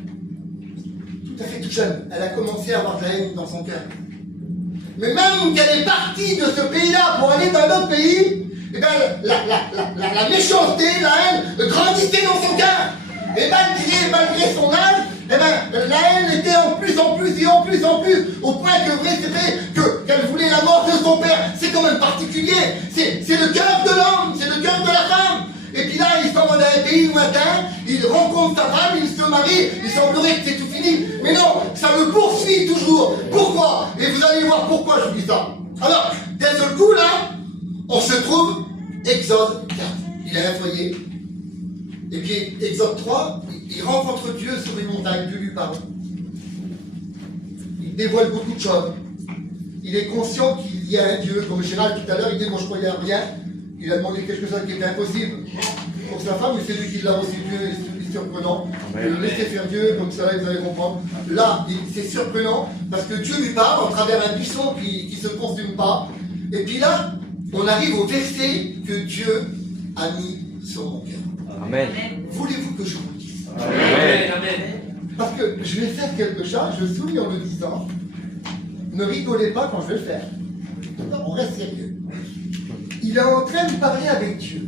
Tout à fait toute jeune, elle a commencé à avoir de la haine dans son cœur. Mais même qu'elle est partie de ce pays-là pour aller dans un autre pays, eh bien, la méchanceté, la haine grandissait dans son cœur. Et malgré son âge, eh ben, la haine était en plus, au point qu'elle voulait la mort de son père. C'est quand même particulier. C'est le cœur de l'homme, c'est le cœur de la femme. Et puis là, il s'en va dans un pays lointain, il rencontre sa femme, il se marie, il semblerait que c'est tout fini. Mais non, ça le poursuit toujours. Pourquoi? Et vous allez voir pourquoi je vous dis ça. Alors, d'un seul coup, là, on se trouve, Exode 4. Il a un foyer. Et puis, Exode 3, il rencontre Dieu sur les montagnes, Dieu lui parle. Il dévoile beaucoup de choses. Il est conscient qu'il y a un Dieu, comme Gérald tout à l'heure, il dit, moi je croyais à rien. Il a demandé quelque chose qui était impossible pour sa femme, mais c'est lui qui l'a reçu. Dieu est surprenant. Laissez faire Dieu, comme ça vous allez comprendre. Là, c'est surprenant, parce que Dieu lui parle à travers un buisson qui ne se consume pas. Et puis là, on arrive au verset que Dieu a mis sur mon cœur. Amen. Voulez-vous que je vous le dise? Amen. Parce que je vais faire quelque chose, je souris en le disant. Ne rigolez pas quand je vais le faire. Non, on reste sérieux. Il est en train de parler avec Dieu.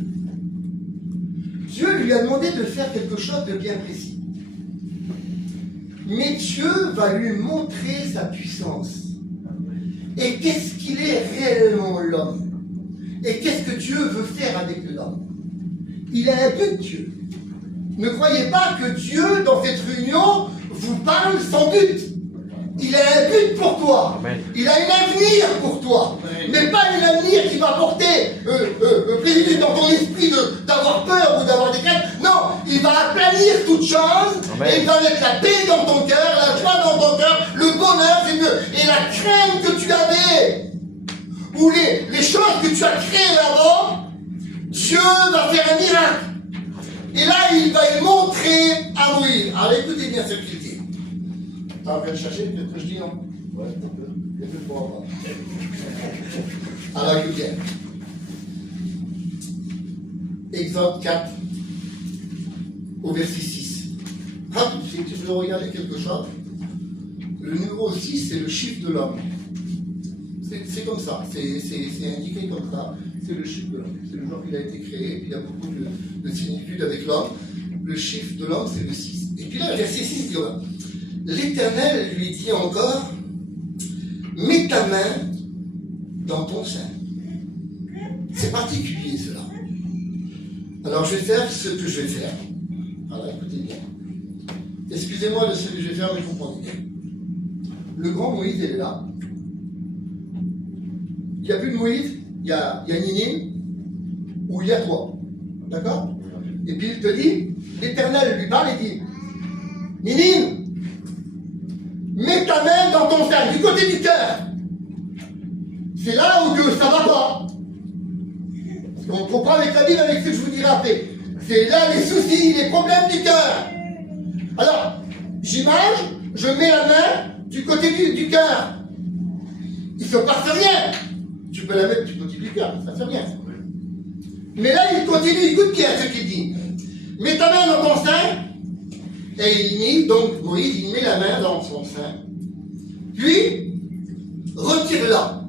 Dieu lui a demandé de faire quelque chose de bien précis. Mais Dieu va lui montrer sa puissance. Et qu'est-ce qu'il est réellement l'homme? Et qu'est-ce que Dieu veut faire avec l'homme? Il a un but, Dieu. Ne croyez pas que Dieu, dans cette réunion, vous parle sans but. Il a un but pour toi. Amen. Il a un avenir pour toi. Mais pas un avenir qui va porter préjudice dans ton esprit d'avoir peur ou d'avoir des craintes. Non, il va aplanir toutes choses. Amen. Et il va mettre la paix dans ton cœur, la joie dans ton cœur, le bonheur, et la crainte que tu avais. Ou les choses que tu as créées là-bas, Dieu va faire un miracle. Et là, il va y montrer à Moïse. Alors écoutez bien ce qu'il dit. T'es en train de chercher, peut-être que je dis non. Ouais, un peu. Il y a plus pour avoir. Alors écoutez. Exode 4, au verset 6. Ah, tout de suite, je vais regarder quelque chose. Le numéro 6, c'est le chiffre de l'homme. C'est comme ça, c'est indiqué comme ça, c'est le chiffre de l'homme. C'est le jour qu'il a été créé, et puis il y a beaucoup de similitudes avec l'homme. Le chiffre de l'homme, c'est le 6. Et puis là, verset 6 dit, l'Éternel lui dit encore, mets ta main dans ton sein. C'est particulier cela. Alors je vais faire ce que je vais faire. Alors écoutez bien. Excusez-moi de ce que je vais faire, mais comprenez bien. Le grand Moïse, il est là. Il n'y a plus de Moïse, il y a Nini, ou il y a toi. D'accord? Et puis il te dit, l'Éternel lui parle et dit, Nini, mets ta main dans ton sein, du côté du cœur. C'est là où que ça va pas. Parce qu'on comprend avec la Bible, avec ce que je vous dirai après. C'est là les soucis, les problèmes du cœur. Alors, j'imagine, je mets la main du côté du cœur. Il ne se passe rien. Tu peux la mettre du côté du cœur, ça ne fait rien. Mais là, il continue, écoute bien ce qu'il dit. Mets ta main dans ton sein. Et il met, donc Moïse, il met la main dans son sein. Puis, retire-la.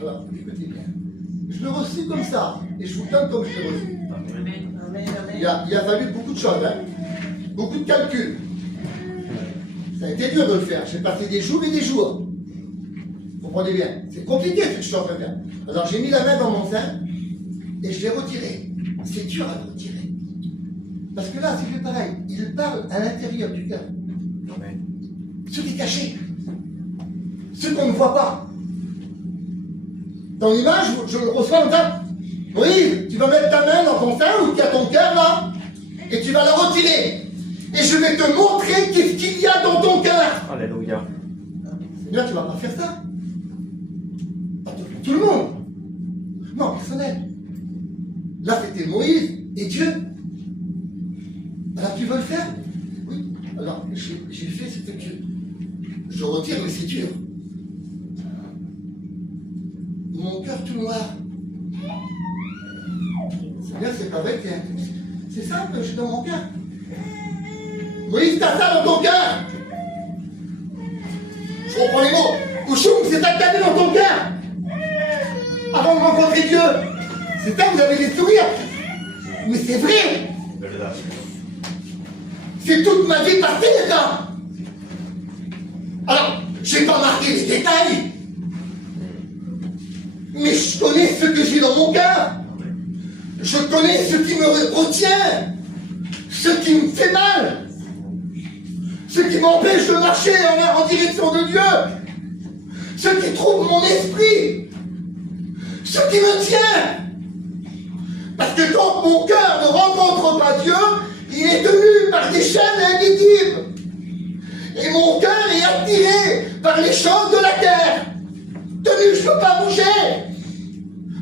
Alors, écoutez bien. Je le reçus comme ça. Et je vous donne comme je l'ai reçu. Il a fallu beaucoup de choses, hein. Beaucoup de calculs. Ça a été dur de le faire. J'ai passé des jours et des jours. Vous comprenez bien. C'est compliqué ce que je suis en train de faire. Alors j'ai mis la main dans mon sein et je l'ai retiré. C'est dur à le retirer. Parce que là, c'est pareil. Il parle à l'intérieur du cœur. Ce qui est caché. Ce qu'on ne voit pas. Dans l'image, je le reçois comme ça. Oui, tu vas mettre ta main dans ton sein ou tu as ton cœur là, et tu vas la retirer. Et je vais te montrer qu'est-ce qu'il y a dans ton cœur. Alléluia. Là, tu ne vas pas faire ça. Pas pour tout le monde. Non, personnel. Là, c'était Moïse et Dieu. Alors, tu veux le faire? Oui. Alors, j'ai fait ce que je retire, mais c'est dur. Mon cœur tout noir. C'est bien, c'est pas vrai que c'est ça que j'ai dans mon cœur. Moïse, t'as ça dans ton cœur. Je reprends les mots. Kouchoum, c'est ça que t'as dans ton cœur. Avant de rencontrer Dieu. C'est ça que vous avez des sourires. Mais c'est vrai. C'est toute ma vie passée, les gars. Alors, j'ai pas marqué les détails. Mais je connais ce que j'ai dans mon cœur. Je connais ce qui me retient. Ce qui me fait mal. Ce qui m'empêche de marcher en direction de Dieu. Ce qui trouble mon esprit. Ce qui me tient. Parce que quand mon cœur ne rencontre pas Dieu, il est tenu par des chaînes invisibles. Et mon cœur est attiré par les choses de la terre. Tenu, je ne peux pas bouger.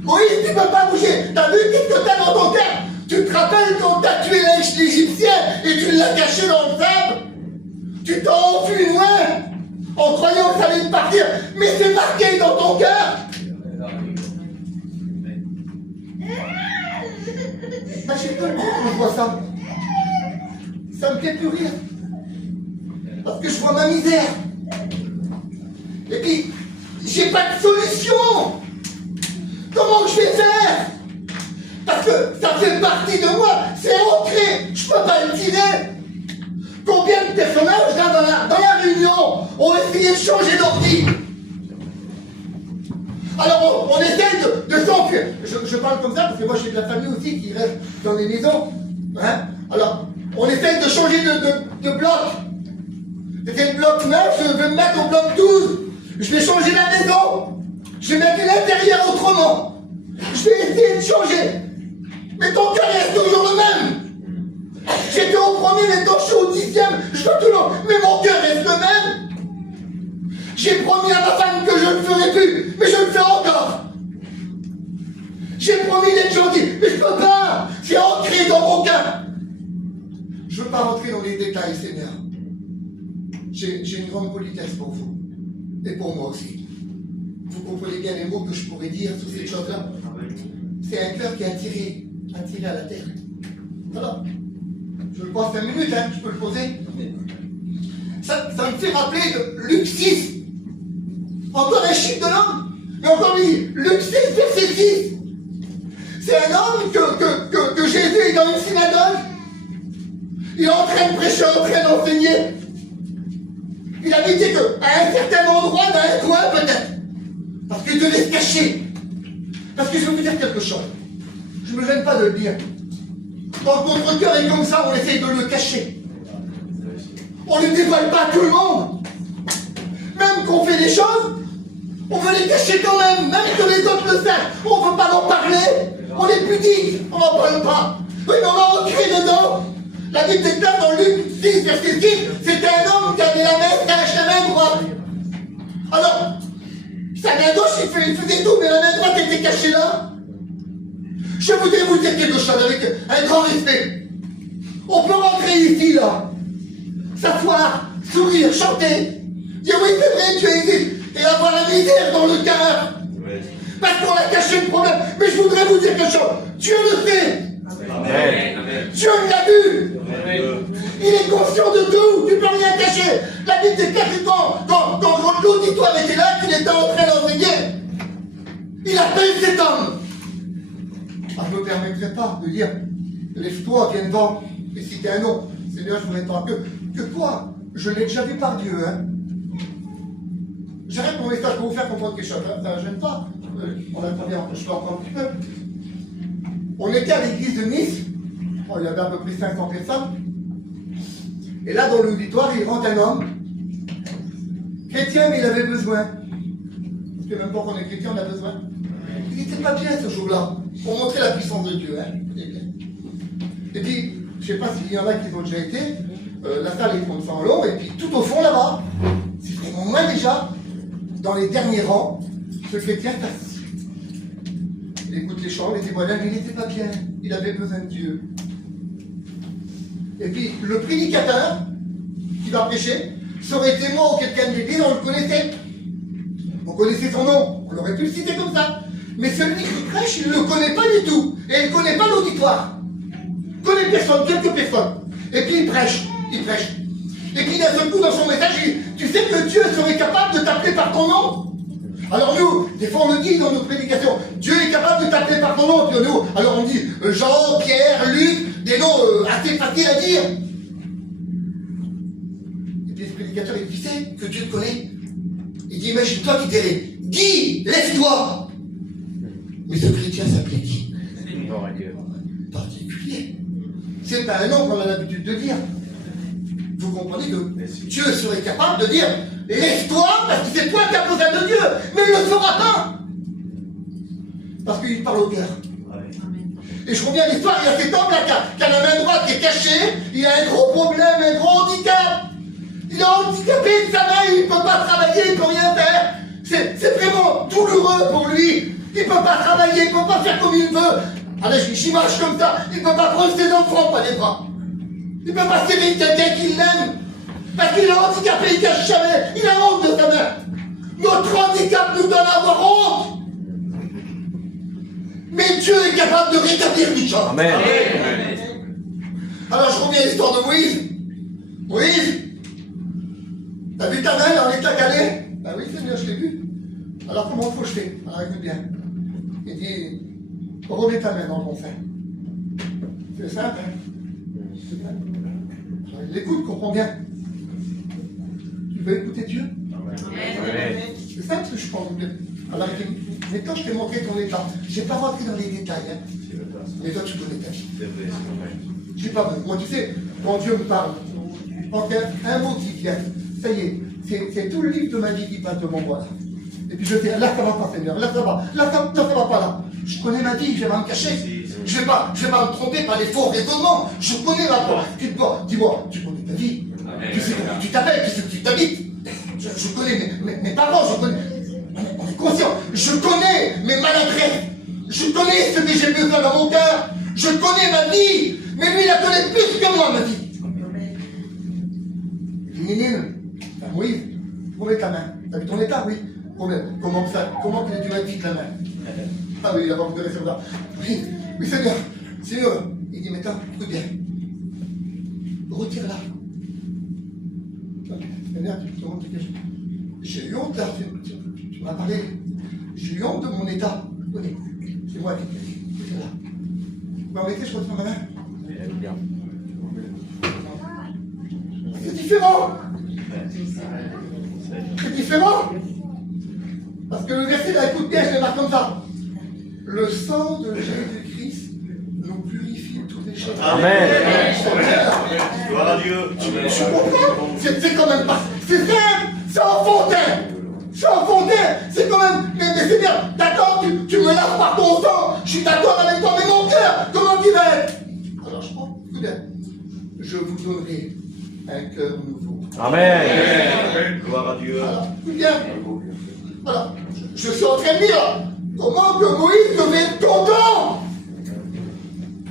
Moïse, tu ne peux pas bouger. T'as vu qu'est-ce que t'as dans ton cœur? Tu te rappelles quand t'as tué l'Égyptien et tu l'as caché dans le sable? Tu t'en enfuis loin en croyant que ça allait te partir. Mais c'est marqué dans ton cœur. Bah, j'ai peur quand je vois ça. Ça me fait plus rire. Parce que je vois ma misère. Et puis, j'ai pas de solution. Comment je vais faire? Parce que ça fait partie de moi. C'est ancré. Je peux pas le tirer. Combien de personnages là dans la réunion ont essayé de changer d'ordi? Alors on essaie de s'enfuir. Je parle comme ça parce que moi j'ai de la famille aussi qui reste dans les maisons. Hein? Alors on essaie de changer de bloc. C'était le bloc 9, je vais me mettre au bloc 12. Je vais changer la maison. Je vais mettre l'intérieur autrement. Je vais essayer de changer. Mais ton cœur reste toujours le même. J'étais au premier, maintenant je suis au 10e. Je veux toujours. Mais mon cœur reste le même. J'ai promis à ma femme que je ne le ferai plus, mais je le fais encore. J'ai promis d'être gentil, mais je ne peux pas. C'est ancré dans mon cœur. Je ne veux pas rentrer dans les détails, Seigneur. J'ai une grande politesse pour vous. Et pour moi aussi. Vous comprenez bien les mots que je pourrais dire sur ces choses-là. C'est un cœur qui est attiré à la terre. Voilà. Je le pose 5 minutes, hein, je peux le poser. Ça me fait rappeler Luc 6. Encore un chiffre de l'homme. Mais encore Luc 6, verset 6. C'est un homme que Jésus est dans une synagogue. Il est en train de prêcher, en train d'enseigner. Il avait dit qu'à un certain endroit, dans un coin peut-être, parce qu'il devait se cacher. Parce que je vais vous dire quelque chose. Je ne me gêne pas de le dire. Quand notre cœur est comme ça, on essaye de le cacher. On ne le dévoile pas à tout le monde. Même qu'on fait des choses, on veut les cacher quand même, même que les autres le savent. On ne veut pas en parler. On est pudique, on n'en parle pas. Oui, mais on va ancrer dedans. La Bible déclare dans Luc 6, verset 6, c'était un homme qui avait la main droite. Alors, sa main gauche, il faisait tout, mais la main droite était cachée là. Je voudrais vous dire quelque chose avec un grand respect. On peut rentrer ici, là, s'asseoir, sourire, chanter, dire oui, c'est vrai, Dieu existe, et avoir la misère dans le cœur. Parce qu'on a caché le problème. Mais je voudrais vous dire quelque chose. Dieu le sait. Amen. Dieu l'a vu. Il est conscient de tout. Tu ne peux rien cacher. La Bible déclare que quand l'auditoire était là, qu'il était en train d'enseigner, il appelle cet homme. Ah, je ne me permettrai pas de dire lève-toi, viens devant et citer un nom. Seigneur, je voudrais pas que toi, je l'ai déjà vu par Dieu. Hein. J'arrête mon message pour vous faire comprendre quelque chose. Ça ne gêne pas. On a travaillé, je fais encore un petit peu. On était à l'église de Nice. Bon, il y avait à peu près 500 personnes. Et là, dans l'auditoire, il rentre un homme. Chrétien, mais il avait besoin. Parce que même pas qu'on est chrétien, on a besoin. Il n'était pas bien ce jour-là. Pour montrer la puissance de Dieu. Hein. Et puis, je ne sais pas s'il y en a qui ont déjà été. La salle est comme ça en long. Et puis, tout au fond là-bas, c'est vraiment loin déjà, dans les derniers rangs, ce chrétien est assis. Il écoute les chants, les témoignages, mais il n'était pas bien. Il avait besoin de Dieu. Et puis, le prédicateur qui va prêcher, ça aurait été moi ou quelqu'un de l'église, on le connaissait. On connaissait son nom, on aurait pu le citer comme ça. Mais celui qui prêche, il ne le connaît pas du tout. Et il ne connaît pas l'auditoire. Il connaît personne, quelques personnes. Et puis il prêche, il prêche. Et puis d'un seul coup, dans son message, il dit, tu sais que Dieu serait capable de t'appeler par ton nom? Alors nous, des fois on le dit dans nos prédications, Dieu est capable de t'appeler par ton nom. Puis nous, alors on dit Jean, Pierre, Luc, des noms assez faciles à dire. Et puis le prédicateur, il dit, tu sais que Dieu te connaît? Il dit, imagine-toi qu'il dirait, Guy, lève-toi. Mais ce chrétien s'appelait Guy. Particulier. C'est pas un nom qu'on a l'habitude de dire. Vous comprenez que Dieu serait capable de dire lève-toi parce que c'est toi qui as besoin de Dieu, mais il ne le fera pas. Parce qu'il parle au cœur. Et je reviens à l'histoire, il y a cet homme-là qui a la main droite qui est cachée, il a un gros problème, un gros handicap. Il est handicapé de sa main, il ne peut pas travailler, il ne peut rien faire. C'est vraiment douloureux pour lui. Il ne peut pas travailler, il ne peut pas faire comme il veut. Allez, j'imagine comme ça, il ne peut pas prendre ses enfants par les bras. Il ne peut pas s'aimer quelqu'un qui l'aime. Parce qu'il est handicapé, il cache jamais. Il a honte de sa mère. Notre handicap nous donne à avoir honte. Mais Dieu est capable de rétablir les gens. Amen. Alors je reviens à l'histoire de Moïse. Moïse, t'as vu ta main dans l'état qu'elle est? Ben oui, Seigneur, je l'ai vu. Alors comment faut que je fais? Alors écoute bien. Il dit, remets ta main dans ton sein. C'est simple, hein? Il écoute, comprends bien. Tu veux écouter Dieu? C'est ça ce que je pense. Alors, maintenant, je t'ai montré ton état. Je n'ai pas rentré dans les détails. Hein. Mais toi, tu connais ta vie. Je sais pas, moi, tu sais, quand Dieu me parle, quand il y a un mot qui vient, ça y est, c'est tout le livre de ma vie qui passe devant moi. Là. Et puis je dis, là, ça va pas, Seigneur. Là, ça va. Là, ça va pas, là. Je connais ma vie, je vais pas me cacher. Je vais pas me tromper par les faux raisonnements. Je connais ma part. Dis-moi, tu connais ta vie. Tu sais comment tu t'appelles, tu sais où tu t'habites. Je connais mes parents, je connais. On est conscient. Je connais mes maladresses. Je connais ce que j'ai besoin dans mon cœur. Je connais ma vie. Mais lui, il la connaît plus que moi, ma vie. Nénine, Moïse, mets ta main. T'as vu ton état, oui. Comment ça? Comment tu lui as dit la main? Ah oui, il a pas voulu rester là. Oui, Seigneur. Il dit, mais attends, écoute bien. Retire-la. Seigneur, j'ai eu honte là, tu m'as parlé. J'ai eu honte de mon état. Oui, c'est moi qui l'ai dit. Retire-la. Vous m'arrêtez, je retire ma main. C'est différent. C'est différent. Parce que le verset là, écoute bien, je le marque comme ça. Le sang de Jésus-Christ nous purifie de tous les péchés. Amen. Gloire à Dieu. Tu comprends? C'est quand même pas. C'est simple. C'est enfantin. C'est enfantin. C'est quand même. Mais c'est bien. D'accord, tu me laves par ton sang. Je suis d'accord avec toi, mais mon cœur, comment il va être? Alors je prends. Écoute bien. Je vous donnerai un cœur nouveau. Amen. Gloire à Dieu. Alors, écoute bien. Alors, je suis en train de dire comment que Moïse devait être content.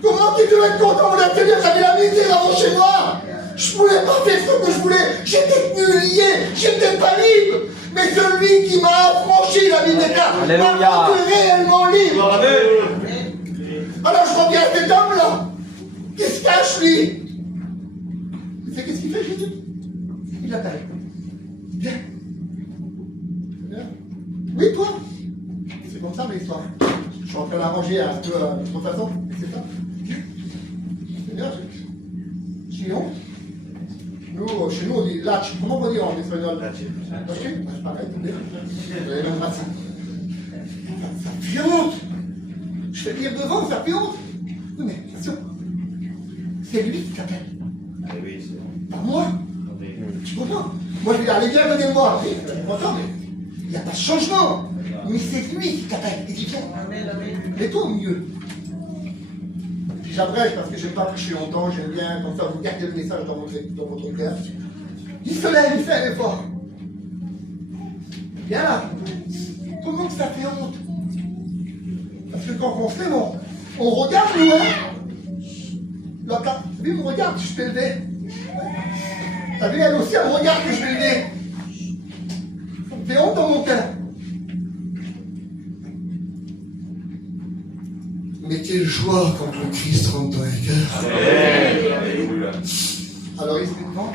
Comment qu'il devait être content? On a tenu, j'avais la misère avant chez moi. Je ne pouvais pas faire ce que je voulais. J'étais tenu lié. J'étais pas libre. Mais celui qui m'a affranchi la vie d'état m'a rendu réellement libre. Alors je reviens à cet homme-là. Qui se cache, lui? Tu sais qu'est-ce qu'il fait, Jésus? Il appelle. Viens. Oui, toi? C'est comme ça l'histoire. Je suis en train d'arranger un peu de toute façon. C'est ça. Seigneur, j'ai honte. Nous, chez nous, on dit lâche. Comment on va dire en espagnol? Lâche. C'est pareil, ça fait honte. Je fais dire devant, ça fait honte. Oui, mais attention. C'est lui qui t'appelle. Pas moi. Tu comprends? Moi, je lui dis, allez, viens, donnez-moi. Tu comprends? Il n'y a pas de changement. Mais c'est lui qui t'appelle. Il dit, viens. Mets-toi au milieu. Et puis j'abrège parce que je n'aime pas prêcher longtemps. J'aime bien, comme ça, vous gardez le message dans votre cœur. Il se lève, il fait un effort. Viens là. Comment que ça fait honte? Parce que quand on fait, on regarde loin. Lui me regarde, je suis élevé. T'as vu, elle aussi, elle me regarde que je vais lever. Ça me fait honte dans mon cœur. Mais quelle joie quand le Christ rentre dans les cœurs. Alors, il se met devant.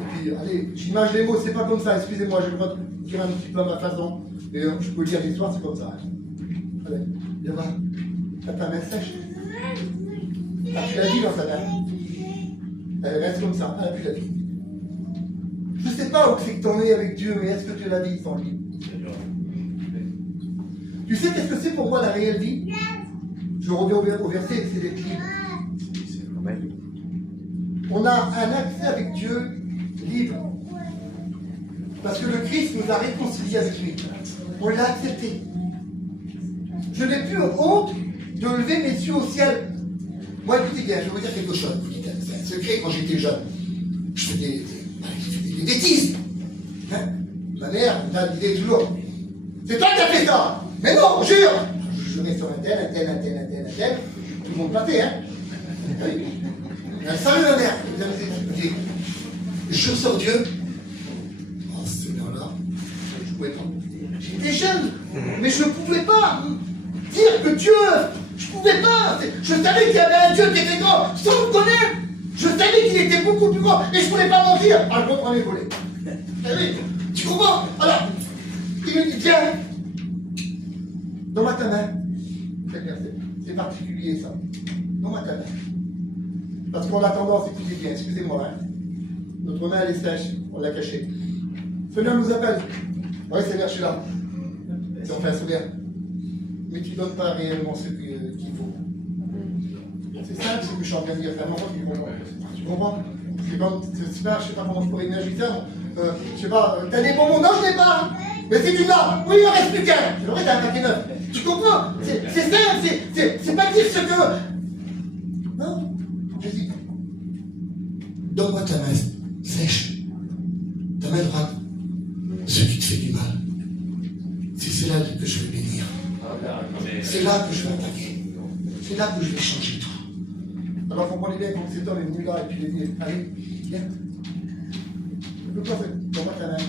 Et puis, allez, j'imagine les mots, c'est pas comme ça, excusez-moi, je vais dire un petit peu à ma façon. Mais je peux lire l'histoire, c'est comme ça. Allez, viens voir. T'as ta main sèche. Ah, tu l'as dit dans sa main. Elle reste comme ça, elle a plus la vie. Je ne sais pas où c'est que tu en es avec Dieu, mais est-ce que tu as la vie sans lui? Tu sais qu'est-ce que c'est pour moi la réelle vie? Je reviens au verset, c'est d'être libre. On a un accès avec Dieu libre. Parce que le Christ nous a réconciliés avec lui. On l'a accepté. Je n'ai plus honte de lever mes yeux au ciel. Moi, écoutez bien, je vais vous dire quelque chose. C'est un secret, quand j'étais jeune. Je faisais des bêtises. Hein? Ma mère me disait toujours, c'est toi qui as fait ça. Mais non, jure. Je jurais sur un tel. Tout le monde battait, hein. Oui. Elle savait ma mère. Je jure sur Dieu. Oh, Seigneur-là, je pouvais pas. J'étais jeune, mais je ne pouvais pas dire que Dieu. Je ne pouvais pas. Je savais qu'il y avait un Dieu qui était grand, sans me connaître. Je savais qu'il était beaucoup plus grand, et je ne voulais pas mentir. Alors, je reprends les volets. Tu comprends? Alors, il me dit, viens. Donne-moi ta main. C'est particulier, ça. Donne-moi ta main. Parce qu'on a tendance, écoutez bien, excusez-moi, hein. Notre main, elle est sèche, on l'a cachée. Seigneur nous appelle. Oui, Seigneur, je suis là. C'est enfin Seigneur. Mais tu ne donnes pas réellement ce qu'il faut. C'est simple, ce que je suis en train de dire. C'est un moment qui comprend. Tu comprends? C'est comme, c'est pas, je sais pas comment je pourrais imaginer ça. Je sais pas, t'as des bonbons? Non, je n'ai pas. Mais si tu l'as, oui, il en reste plus qu'un. C'est vrai, t'as un paquet neuf. Tu comprends? C'est simple, c'est pas dire ce que. Non, je dis. Donne-moi ta main sèche, ta main droite, ce qui te fait du mal. C'est là que je vais bénir. C'est là que je vais attaquer. C'est là que je vais changer tout. Alors comprenez bien, quand cet homme est venu là et puis il a dit, allez, viens. Donne-moi ta main.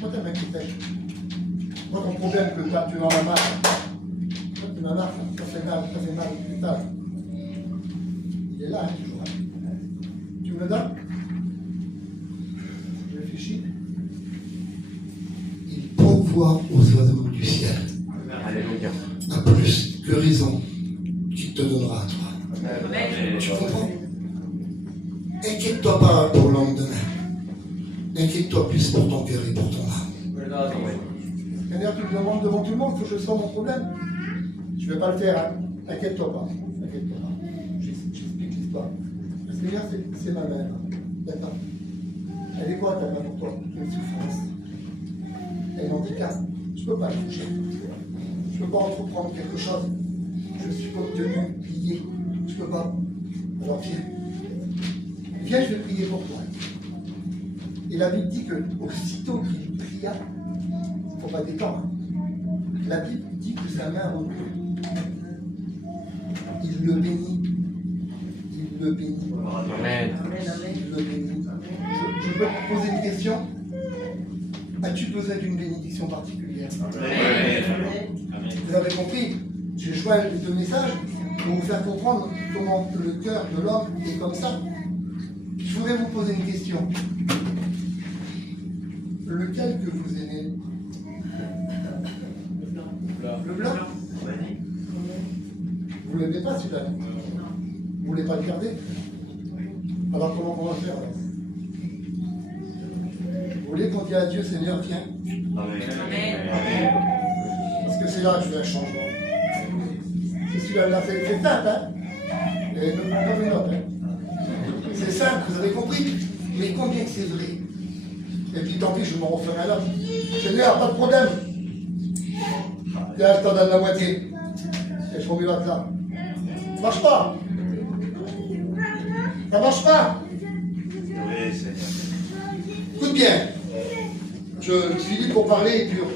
Moi ta main qui est sèche. Moi ton problème que tu en as marre. Toi tu en as marre, ça fait mal plus tard. Il est là, hein, toujours. Tu me le donnes? Je réfléchis. Il pourvoit aux oiseaux du ciel. Alléluia. À plus que raison qu'il te donnera à toi. Tu comprends? Inquiète-toi pas pour le lendemain. Inquiète-toi plus pour ton cœur et pour ton âme. Seigneur, tu me demandes devant tout le monde, il faut que je sorte mon problème. Je ne vais pas le faire, hein. Inquiète-toi pas. Inquiète-toi pas. J'explique l'histoire. Le Seigneur, c'est ma mère. D'accord. Elle est quoi ta main pour toi? Une souffrance. Elle est handicap. Je ne peux pas la toucher. Je ne peux pas entreprendre quelque chose. Je suis contenu, plié. Je ne peux pas. Alors viens. Viens, je vais prier pour toi. Et la Bible dit que aussitôt qu'il pria, il ne faut pas détendre. La Bible dit que sa main repose. Il le bénit. Il le bénit. Amen. Il le bénit. Je peux te poser une question. As-tu besoin d'une bénédiction particulière? Amen. Vous avez compris? J'ai choisi deux messages pour vous faire comprendre comment le cœur de l'homme est comme ça. Je voudrais vous poser une question. Lequel que vous aimez? Le blanc? Vous ne l'aimez pas celui-là? Vous ne voulez pas le garder? Alors comment on va faire? Vous voulez qu'on dise à Dieu, Seigneur, viens? Amen. Parce que c'est là que je veux un changement. C'est celui-là, c'est simple, hein? Et ne prends pas une note, hein? C'est simple, vous avez compris? Mais combien que c'est vrai? Et puis tant pis, je m'en referai à l'autre. Seigneur, pas de problème. Tiens, je t'en donne la moitié. Et je remets l'autre là. Ça marche pas. Ça marche pas. Oui, Seigneur. Écoute bien. Je suis libre pour parler et pur.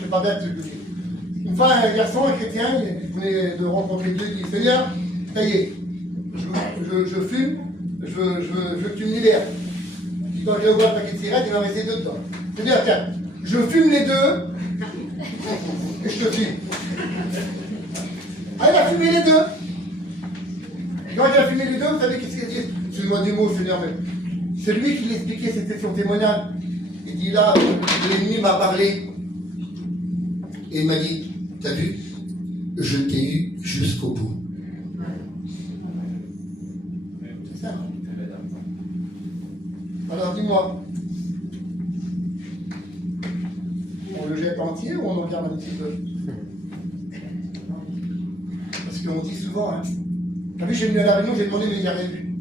Je ne pas bête. Une fois, un garçon, un chrétien, il venait de rencontrer Dieu, il dit, Seigneur, ça y est, je fume, je veux que tu me libères. Puis quand j'ai ouvert le paquet de cigarettes, il m'en restait deux dedans. Seigneur, tiens, je fume les deux, et je te fume. Ah, il a fumé les deux. Quand il a fumé les deux, vous savez qu'est-ce qu'il a dit? Excusez-moi du mot, Seigneur, mais c'est lui qui l'expliquait, c'était son témoignage. Il dit là, l'ennemi m'a parlé. Et il m'a dit, t'as vu, je t'ai eu jusqu'au bout. C'est ça. Alors dis-moi, on le jette entier ou on en garde un petit peu? Parce qu'on dit souvent, hein. T'as vu, j'ai venu à la réunion, j'ai demandé, mais il n'y a rien vu.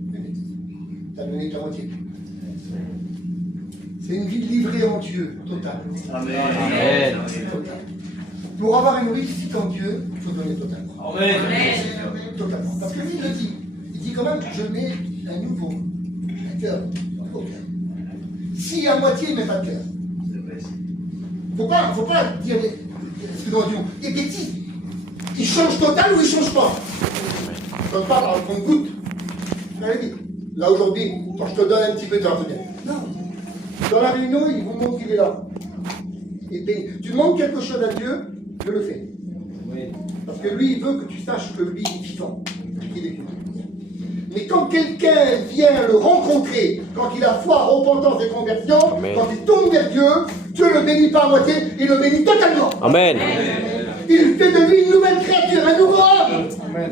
T'as donné ta moitié. C'est une vie livrée en Dieu, totale. Amen. Amen. Totale. Pour avoir une réussite en Dieu, il faut donner totalement. Amen. Totalement. Parce que lui, il le dit. Il dit quand même, je mets un nouveau cœur au cœur. Si à moitié, il met pas de cœur. Faut pas dire, excusez-moi du mot, il est petit. Il change total ou il change pas? Comme pas, alors qu'on goûte. Là aujourd'hui, quand je te donne un petit peu de temps, bien. Non. Dans la réunion, il vous montre qu'il est là. Et tu demandes quelque chose à Dieu, je le fais. Parce que lui, il veut que tu saches que lui est vivant. Qu'il est vivant. Mais quand quelqu'un vient le rencontrer, quand il a foi, repentance et conversion, quand il tourne vers Dieu, Dieu ne le bénit pas à moitié, il le bénit totalement. Amen. Il fait de lui une nouvelle créature, un nouveau homme. Amen.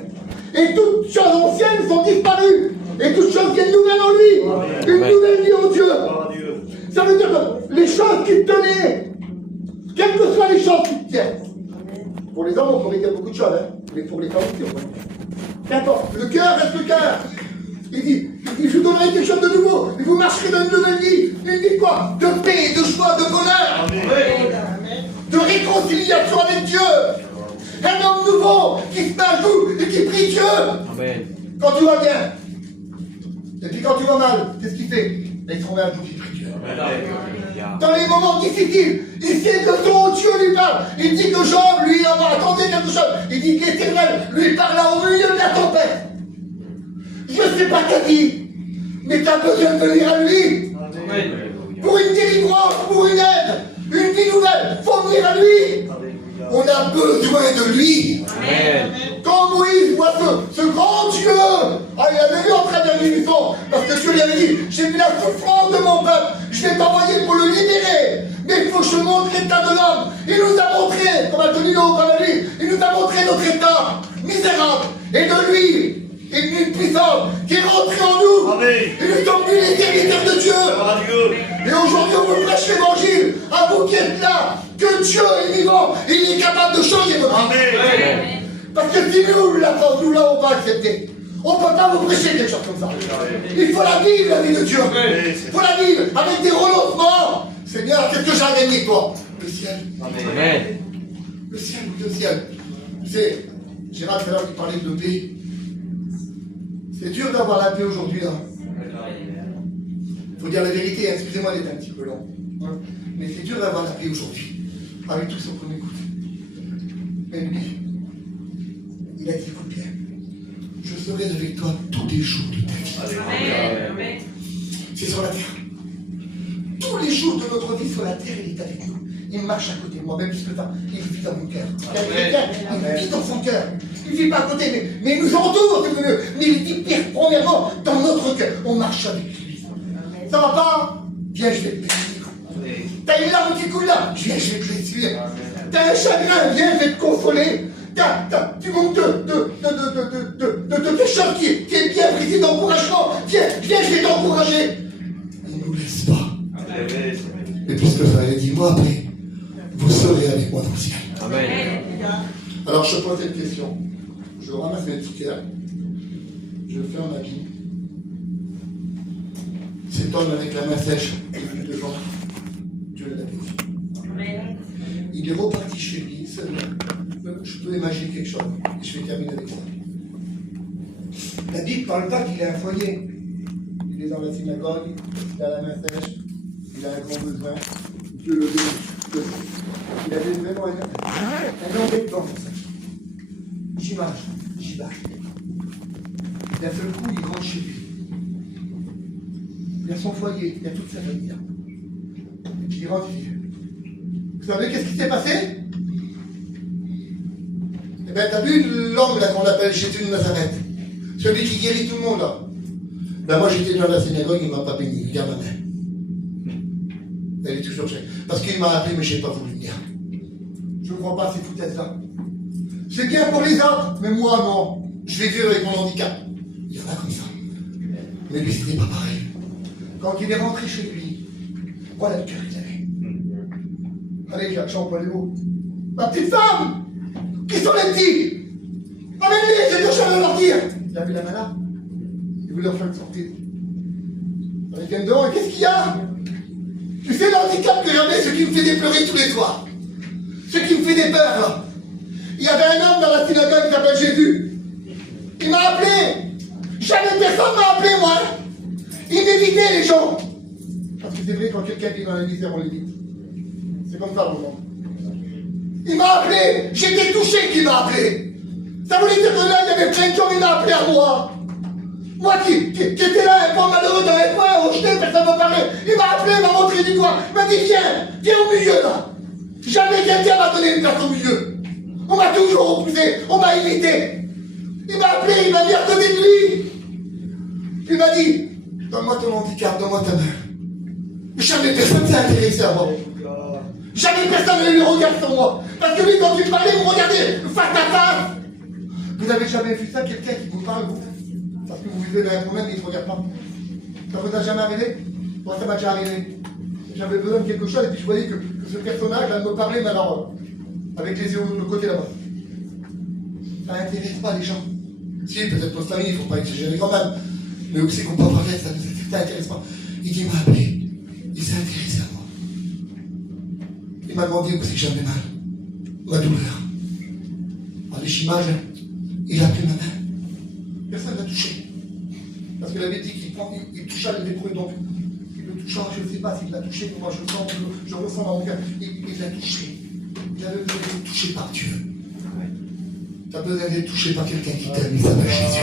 Et toutes choses anciennes sont disparues. Et toutes choses viennent nouvelles en lui. Une nouvelle vie en Dieu. Ça veut dire que les choses qui te tenaient, quelles que soient les choses qui te tiennent, pour les hommes, on pourrait dire beaucoup de choses, hein. Pour les femmes aussi, on pourrait dire. Qu'importe, le cœur reste le cœur. Il dit, je vous donnerai quelque chose de nouveau, et vous marcherez dans une nouvelle vie. Une vie quoi? De paix, de joie, de bonheur. Amen. De réconciliation avec Dieu. Un homme nouveau qui se met à genoux et qui prie Dieu. Amen. Quand tu vas bien. Et puis quand tu vas mal, qu'est-ce qu'il fait? Il se remet à genoux et prie Dieu. Dans les moments difficiles, il sait que ton Dieu lui parle. Il dit que Job, lui, attendait quelque chose. Il dit que l'Éternel lui parla au milieu de la tempête. Je ne sais pas t'as dit, mais tu as besoin de venir à lui. Amen. Pour une délivrance, pour une aide, une vie nouvelle, il faut venir à lui. On a besoin de lui. Amen. Quand Moïse voit ce grand Dieu, il avait vu en train de vivre, parce que Dieu lui avait dit, j'ai vu la souffrance de mon peuple, je vais t'envoyer pour le libérer. Mais il faut que je montre l'état de l'homme. Il nous a montré, comme Antonino, comme la vie, il nous a montré notre état misérable. Et de lui, une puissance qui est rentrée en nous. Amen. Et nous sommes plus les serviteurs de Dieu. Et aujourd'hui, on vous prêche l'évangile. À vous qui êtes là, que Dieu est vivant et il est capable de changer votre vie. Amen. Parce que si nous, là, on va accepter. On ne peut pas vous prêcher quelque chose comme ça. Il faut la vivre, la vie de Dieu. Il faut la vivre avec des renoncements. Seigneur, qu'est-ce que j'ai à gagner, toi? Le ciel. Amen. Le ciel, le ciel. Tu sais, Gérard, tout à l'heure, qui parlait de paix. C'est dur d'avoir la paix aujourd'hui, là. Il faut dire la vérité, excusez-moi d'être un petit peu long. Hein. Mais c'est dur d'avoir la paix aujourd'hui. Avec tout ce qu'on écoute. Mais lui, il a dit, écoute bien, je serai avec toi tous les jours de ta vie. Amen. C'est sur la terre. Tous les jours de notre vie sur la terre, il est avec nous. Il marche à côté de moi, même plus que ça. Il vit dans mon cœur. Il vit dans son cœur. Il ne vit pas à côté, mais il nous entoure, c'est mieux. Mais il vit pire, premièrement, dans notre cœur. On marche avec lui. Ça va pas? Viens, je vais te bénir. T'as une larme qui coule là? Viens, je vais te l'essuyer. T'as un chagrin? Viens, je vais te consoler. Tu manques de quelque chose qui est bien précis d'encouragement. Viens, je vais t'encourager. Il ne nous laisse pas. Et puisque ça a dit, moi après, vous serez avec moi dans le ciel. Amen. Alors je pose cette question. Je ramasse mes tickets. Je ferme ma vie. Cet homme avec la main sèche, est venu devant. Dieu l'a béni. Il est reparti chez lui, seulement. Je peux imaginer quelque chose. Et je vais terminer avec ça. La Bible ne parle pas qu'il a un foyer. Il est dans la synagogue, il a la main sèche, il a un grand besoin. Dieu le bénit. Il avait vraiment un embêtement pour ça. J'y marche, j'y vais. D'un seul coup, il rentre chez lui. Il a son foyer, il a toute sa famille là. Il rentre, il dit, vous savez qu'est-ce qui s'est passé? Eh bien, t'as vu l'homme là qu'on appelle Jésus de Nazareth? Celui qui guérit tout le monde là. Ben moi j'étais dans la synagogue, il ne m'a pas béni, il garde ma main. Elle est toujours chère. Parce qu'il m'a appelé, mais je n'ai pas voulu venir. Je ne crois pas à ces foutaises là. C'est bien pour les autres, mais moi non. Je vais vivre avec mon handicap. Il y en a comme ça. Mais lui, c'était pas pareil. Quand il est rentré chez lui, voilà le cœur qu'il avait. Allez, j'emploie les mots. Ma petite femme! Qui sont les petits? Amène-les, j'ai deux choses à leur dire. Il avait la main là. Il voulait leur faire sortir. Ils viennent dehors, et qu'est-ce qu'il y a? Tu sais l'handicap que j'avais, ce qui me faisait pleurer tous les soirs. Ce qui me faisait peur, là. Il y avait un homme dans la synagogue qui s'appelle Jésus. Il m'a appelé. Jamais personne m'a appelé, moi. Il m'évitait, les gens. Parce que c'est vrai, quand quelqu'un vit dans la misère, on l'évite. C'est comme ça, mon Il m'a appelé. J'étais touché qu'il m'a appelé. Ça voulait dire que là, il y avait plein de gens, il m'a appelé à moi. Moi qui étais là, un peu malheureux dans les coins, rejeté, personne ne me parlait. Il m'a appelé, il m'a montré du doigt. Il m'a dit, viens au milieu, là. Jamais quelqu'un m'a donné une place au milieu. On m'a toujours repoussé, on m'a imité. Il m'a appelé, il m'a mis à côté de lui. Il m'a dit, donne-moi ton handicap, donne-moi ta main. Jamais personne s'est intéressé à moi. Jamais personne n'a eu le regard sur moi. Parce que lui, quand il me parlait, il me regardait face à face. Vous n'avez jamais vu ça, quelqu'un qui vous parle, vous? Parce que vous vivez dans un problème et il ne te regarde pas. Ça vous a jamais arrivé? Moi, ça m'a déjà arrivé. j'avais besoin de quelque chose, et puis je voyais que ce personnage, elle me parlait, mais alors, avec les yeux de côté là-bas. Ça n'intéresse pas les gens. Si, peut-être notre famille, il ne faut pas exagérer quand même. Mais aussi qu'on peut avoir ça ne t'intéresse pas. Il m'a appelé, il s'est intéressé à moi. Il m'a demandé où c'est que j'avais mal, ma douleur. Alors, les chimages, il a pris ma main. Personne ne l'a touché. Parce que l'avait dit qu'il toucha le détruit, donc il le toucha, je ne sais pas s'il l'a touché, mais moi je ressens dans mon cœur. Il l'a touché. Il avait besoin d'être touché par Dieu. Tu as besoin d'être touché par quelqu'un qui t'aime, il s'appelle Jésus.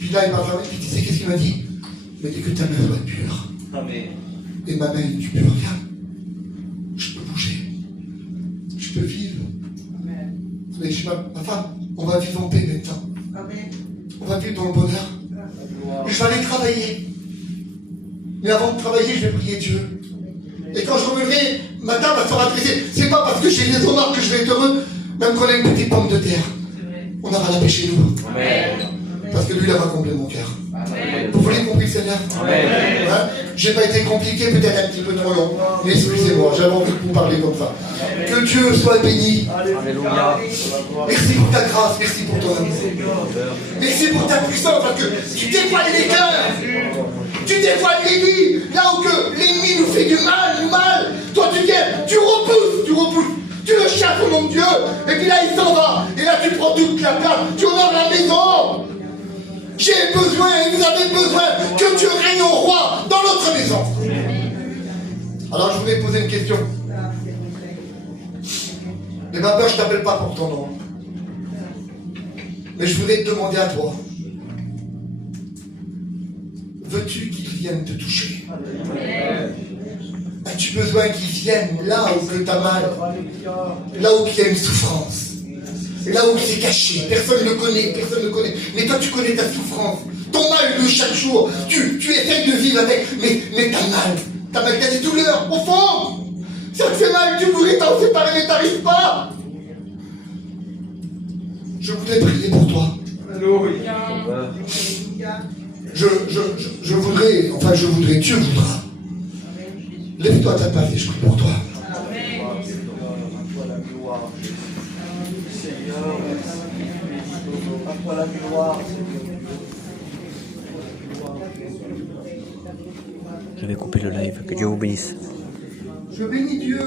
Puis là, il m'a parlé, puis tu sais qu'est-ce qu'il m'a dit? Il m'a dit que ta main doit être pure. Et ma main est du pur. Regarde, je peux bouger. Je peux vivre. Mais je suis ma femme, on va vivre en paix maintenant. On va vivre dans le bonheur. Et je vais aller travailler. Mais avant de travailler, je vais prier Dieu. Et quand je reviendrai, ma table sera dressée. C'est pas parce que j'ai des hommards que je vais être heureux, même qu'on a une petite pomme de terre. On aura la paix chez nous. Parce que lui, il a comblé mon cœur. Vous voulez compris, Seigneur? Hein? J'ai pas été compliqué, peut-être un petit peu trop long. Mais excusez-moi, j'avais envie de vous parler comme ça. Que Dieu soit béni. Alléluia. Merci pour ta grâce, merci pour ton amour. Merci pour ta puissance, parce que tu dévoiles les cœurs. Tu dévoiles les vies. Là où que l'ennemi nous fait du mal. Toi, tu viens, tu repousses. Tu le chasses au nom de Dieu. Et puis là, il s'en va. Et là, tu prends toute la place. Tu honores la maison. J'ai besoin, et vous avez besoin que Dieu règne au roi dans notre maison. Alors, je voulais poser une question. Mais ma peur, je ne t'appelle pas pour ton nom. Mais je voudrais te demander à toi. Veux-tu qu'il vienne te toucher? As-tu besoin qu'il vienne là où tu as mal? Là où il y a une souffrance? Là où c'est caché, personne ne le connaît, Mais toi, tu connais ta souffrance, ton mal de chaque jour. Tu essaies de vivre avec, mais t'as mal. T'as des douleurs, au fond. Ça te fait mal, tu voudrais t'en séparer, mais t'arrives pas. Je voudrais prier pour toi. Je voudrais, Dieu voudra. Lève-toi à ta place et je prie pour toi. Je vais couper le live. Que Dieu vous bénisse. Je bénis Dieu.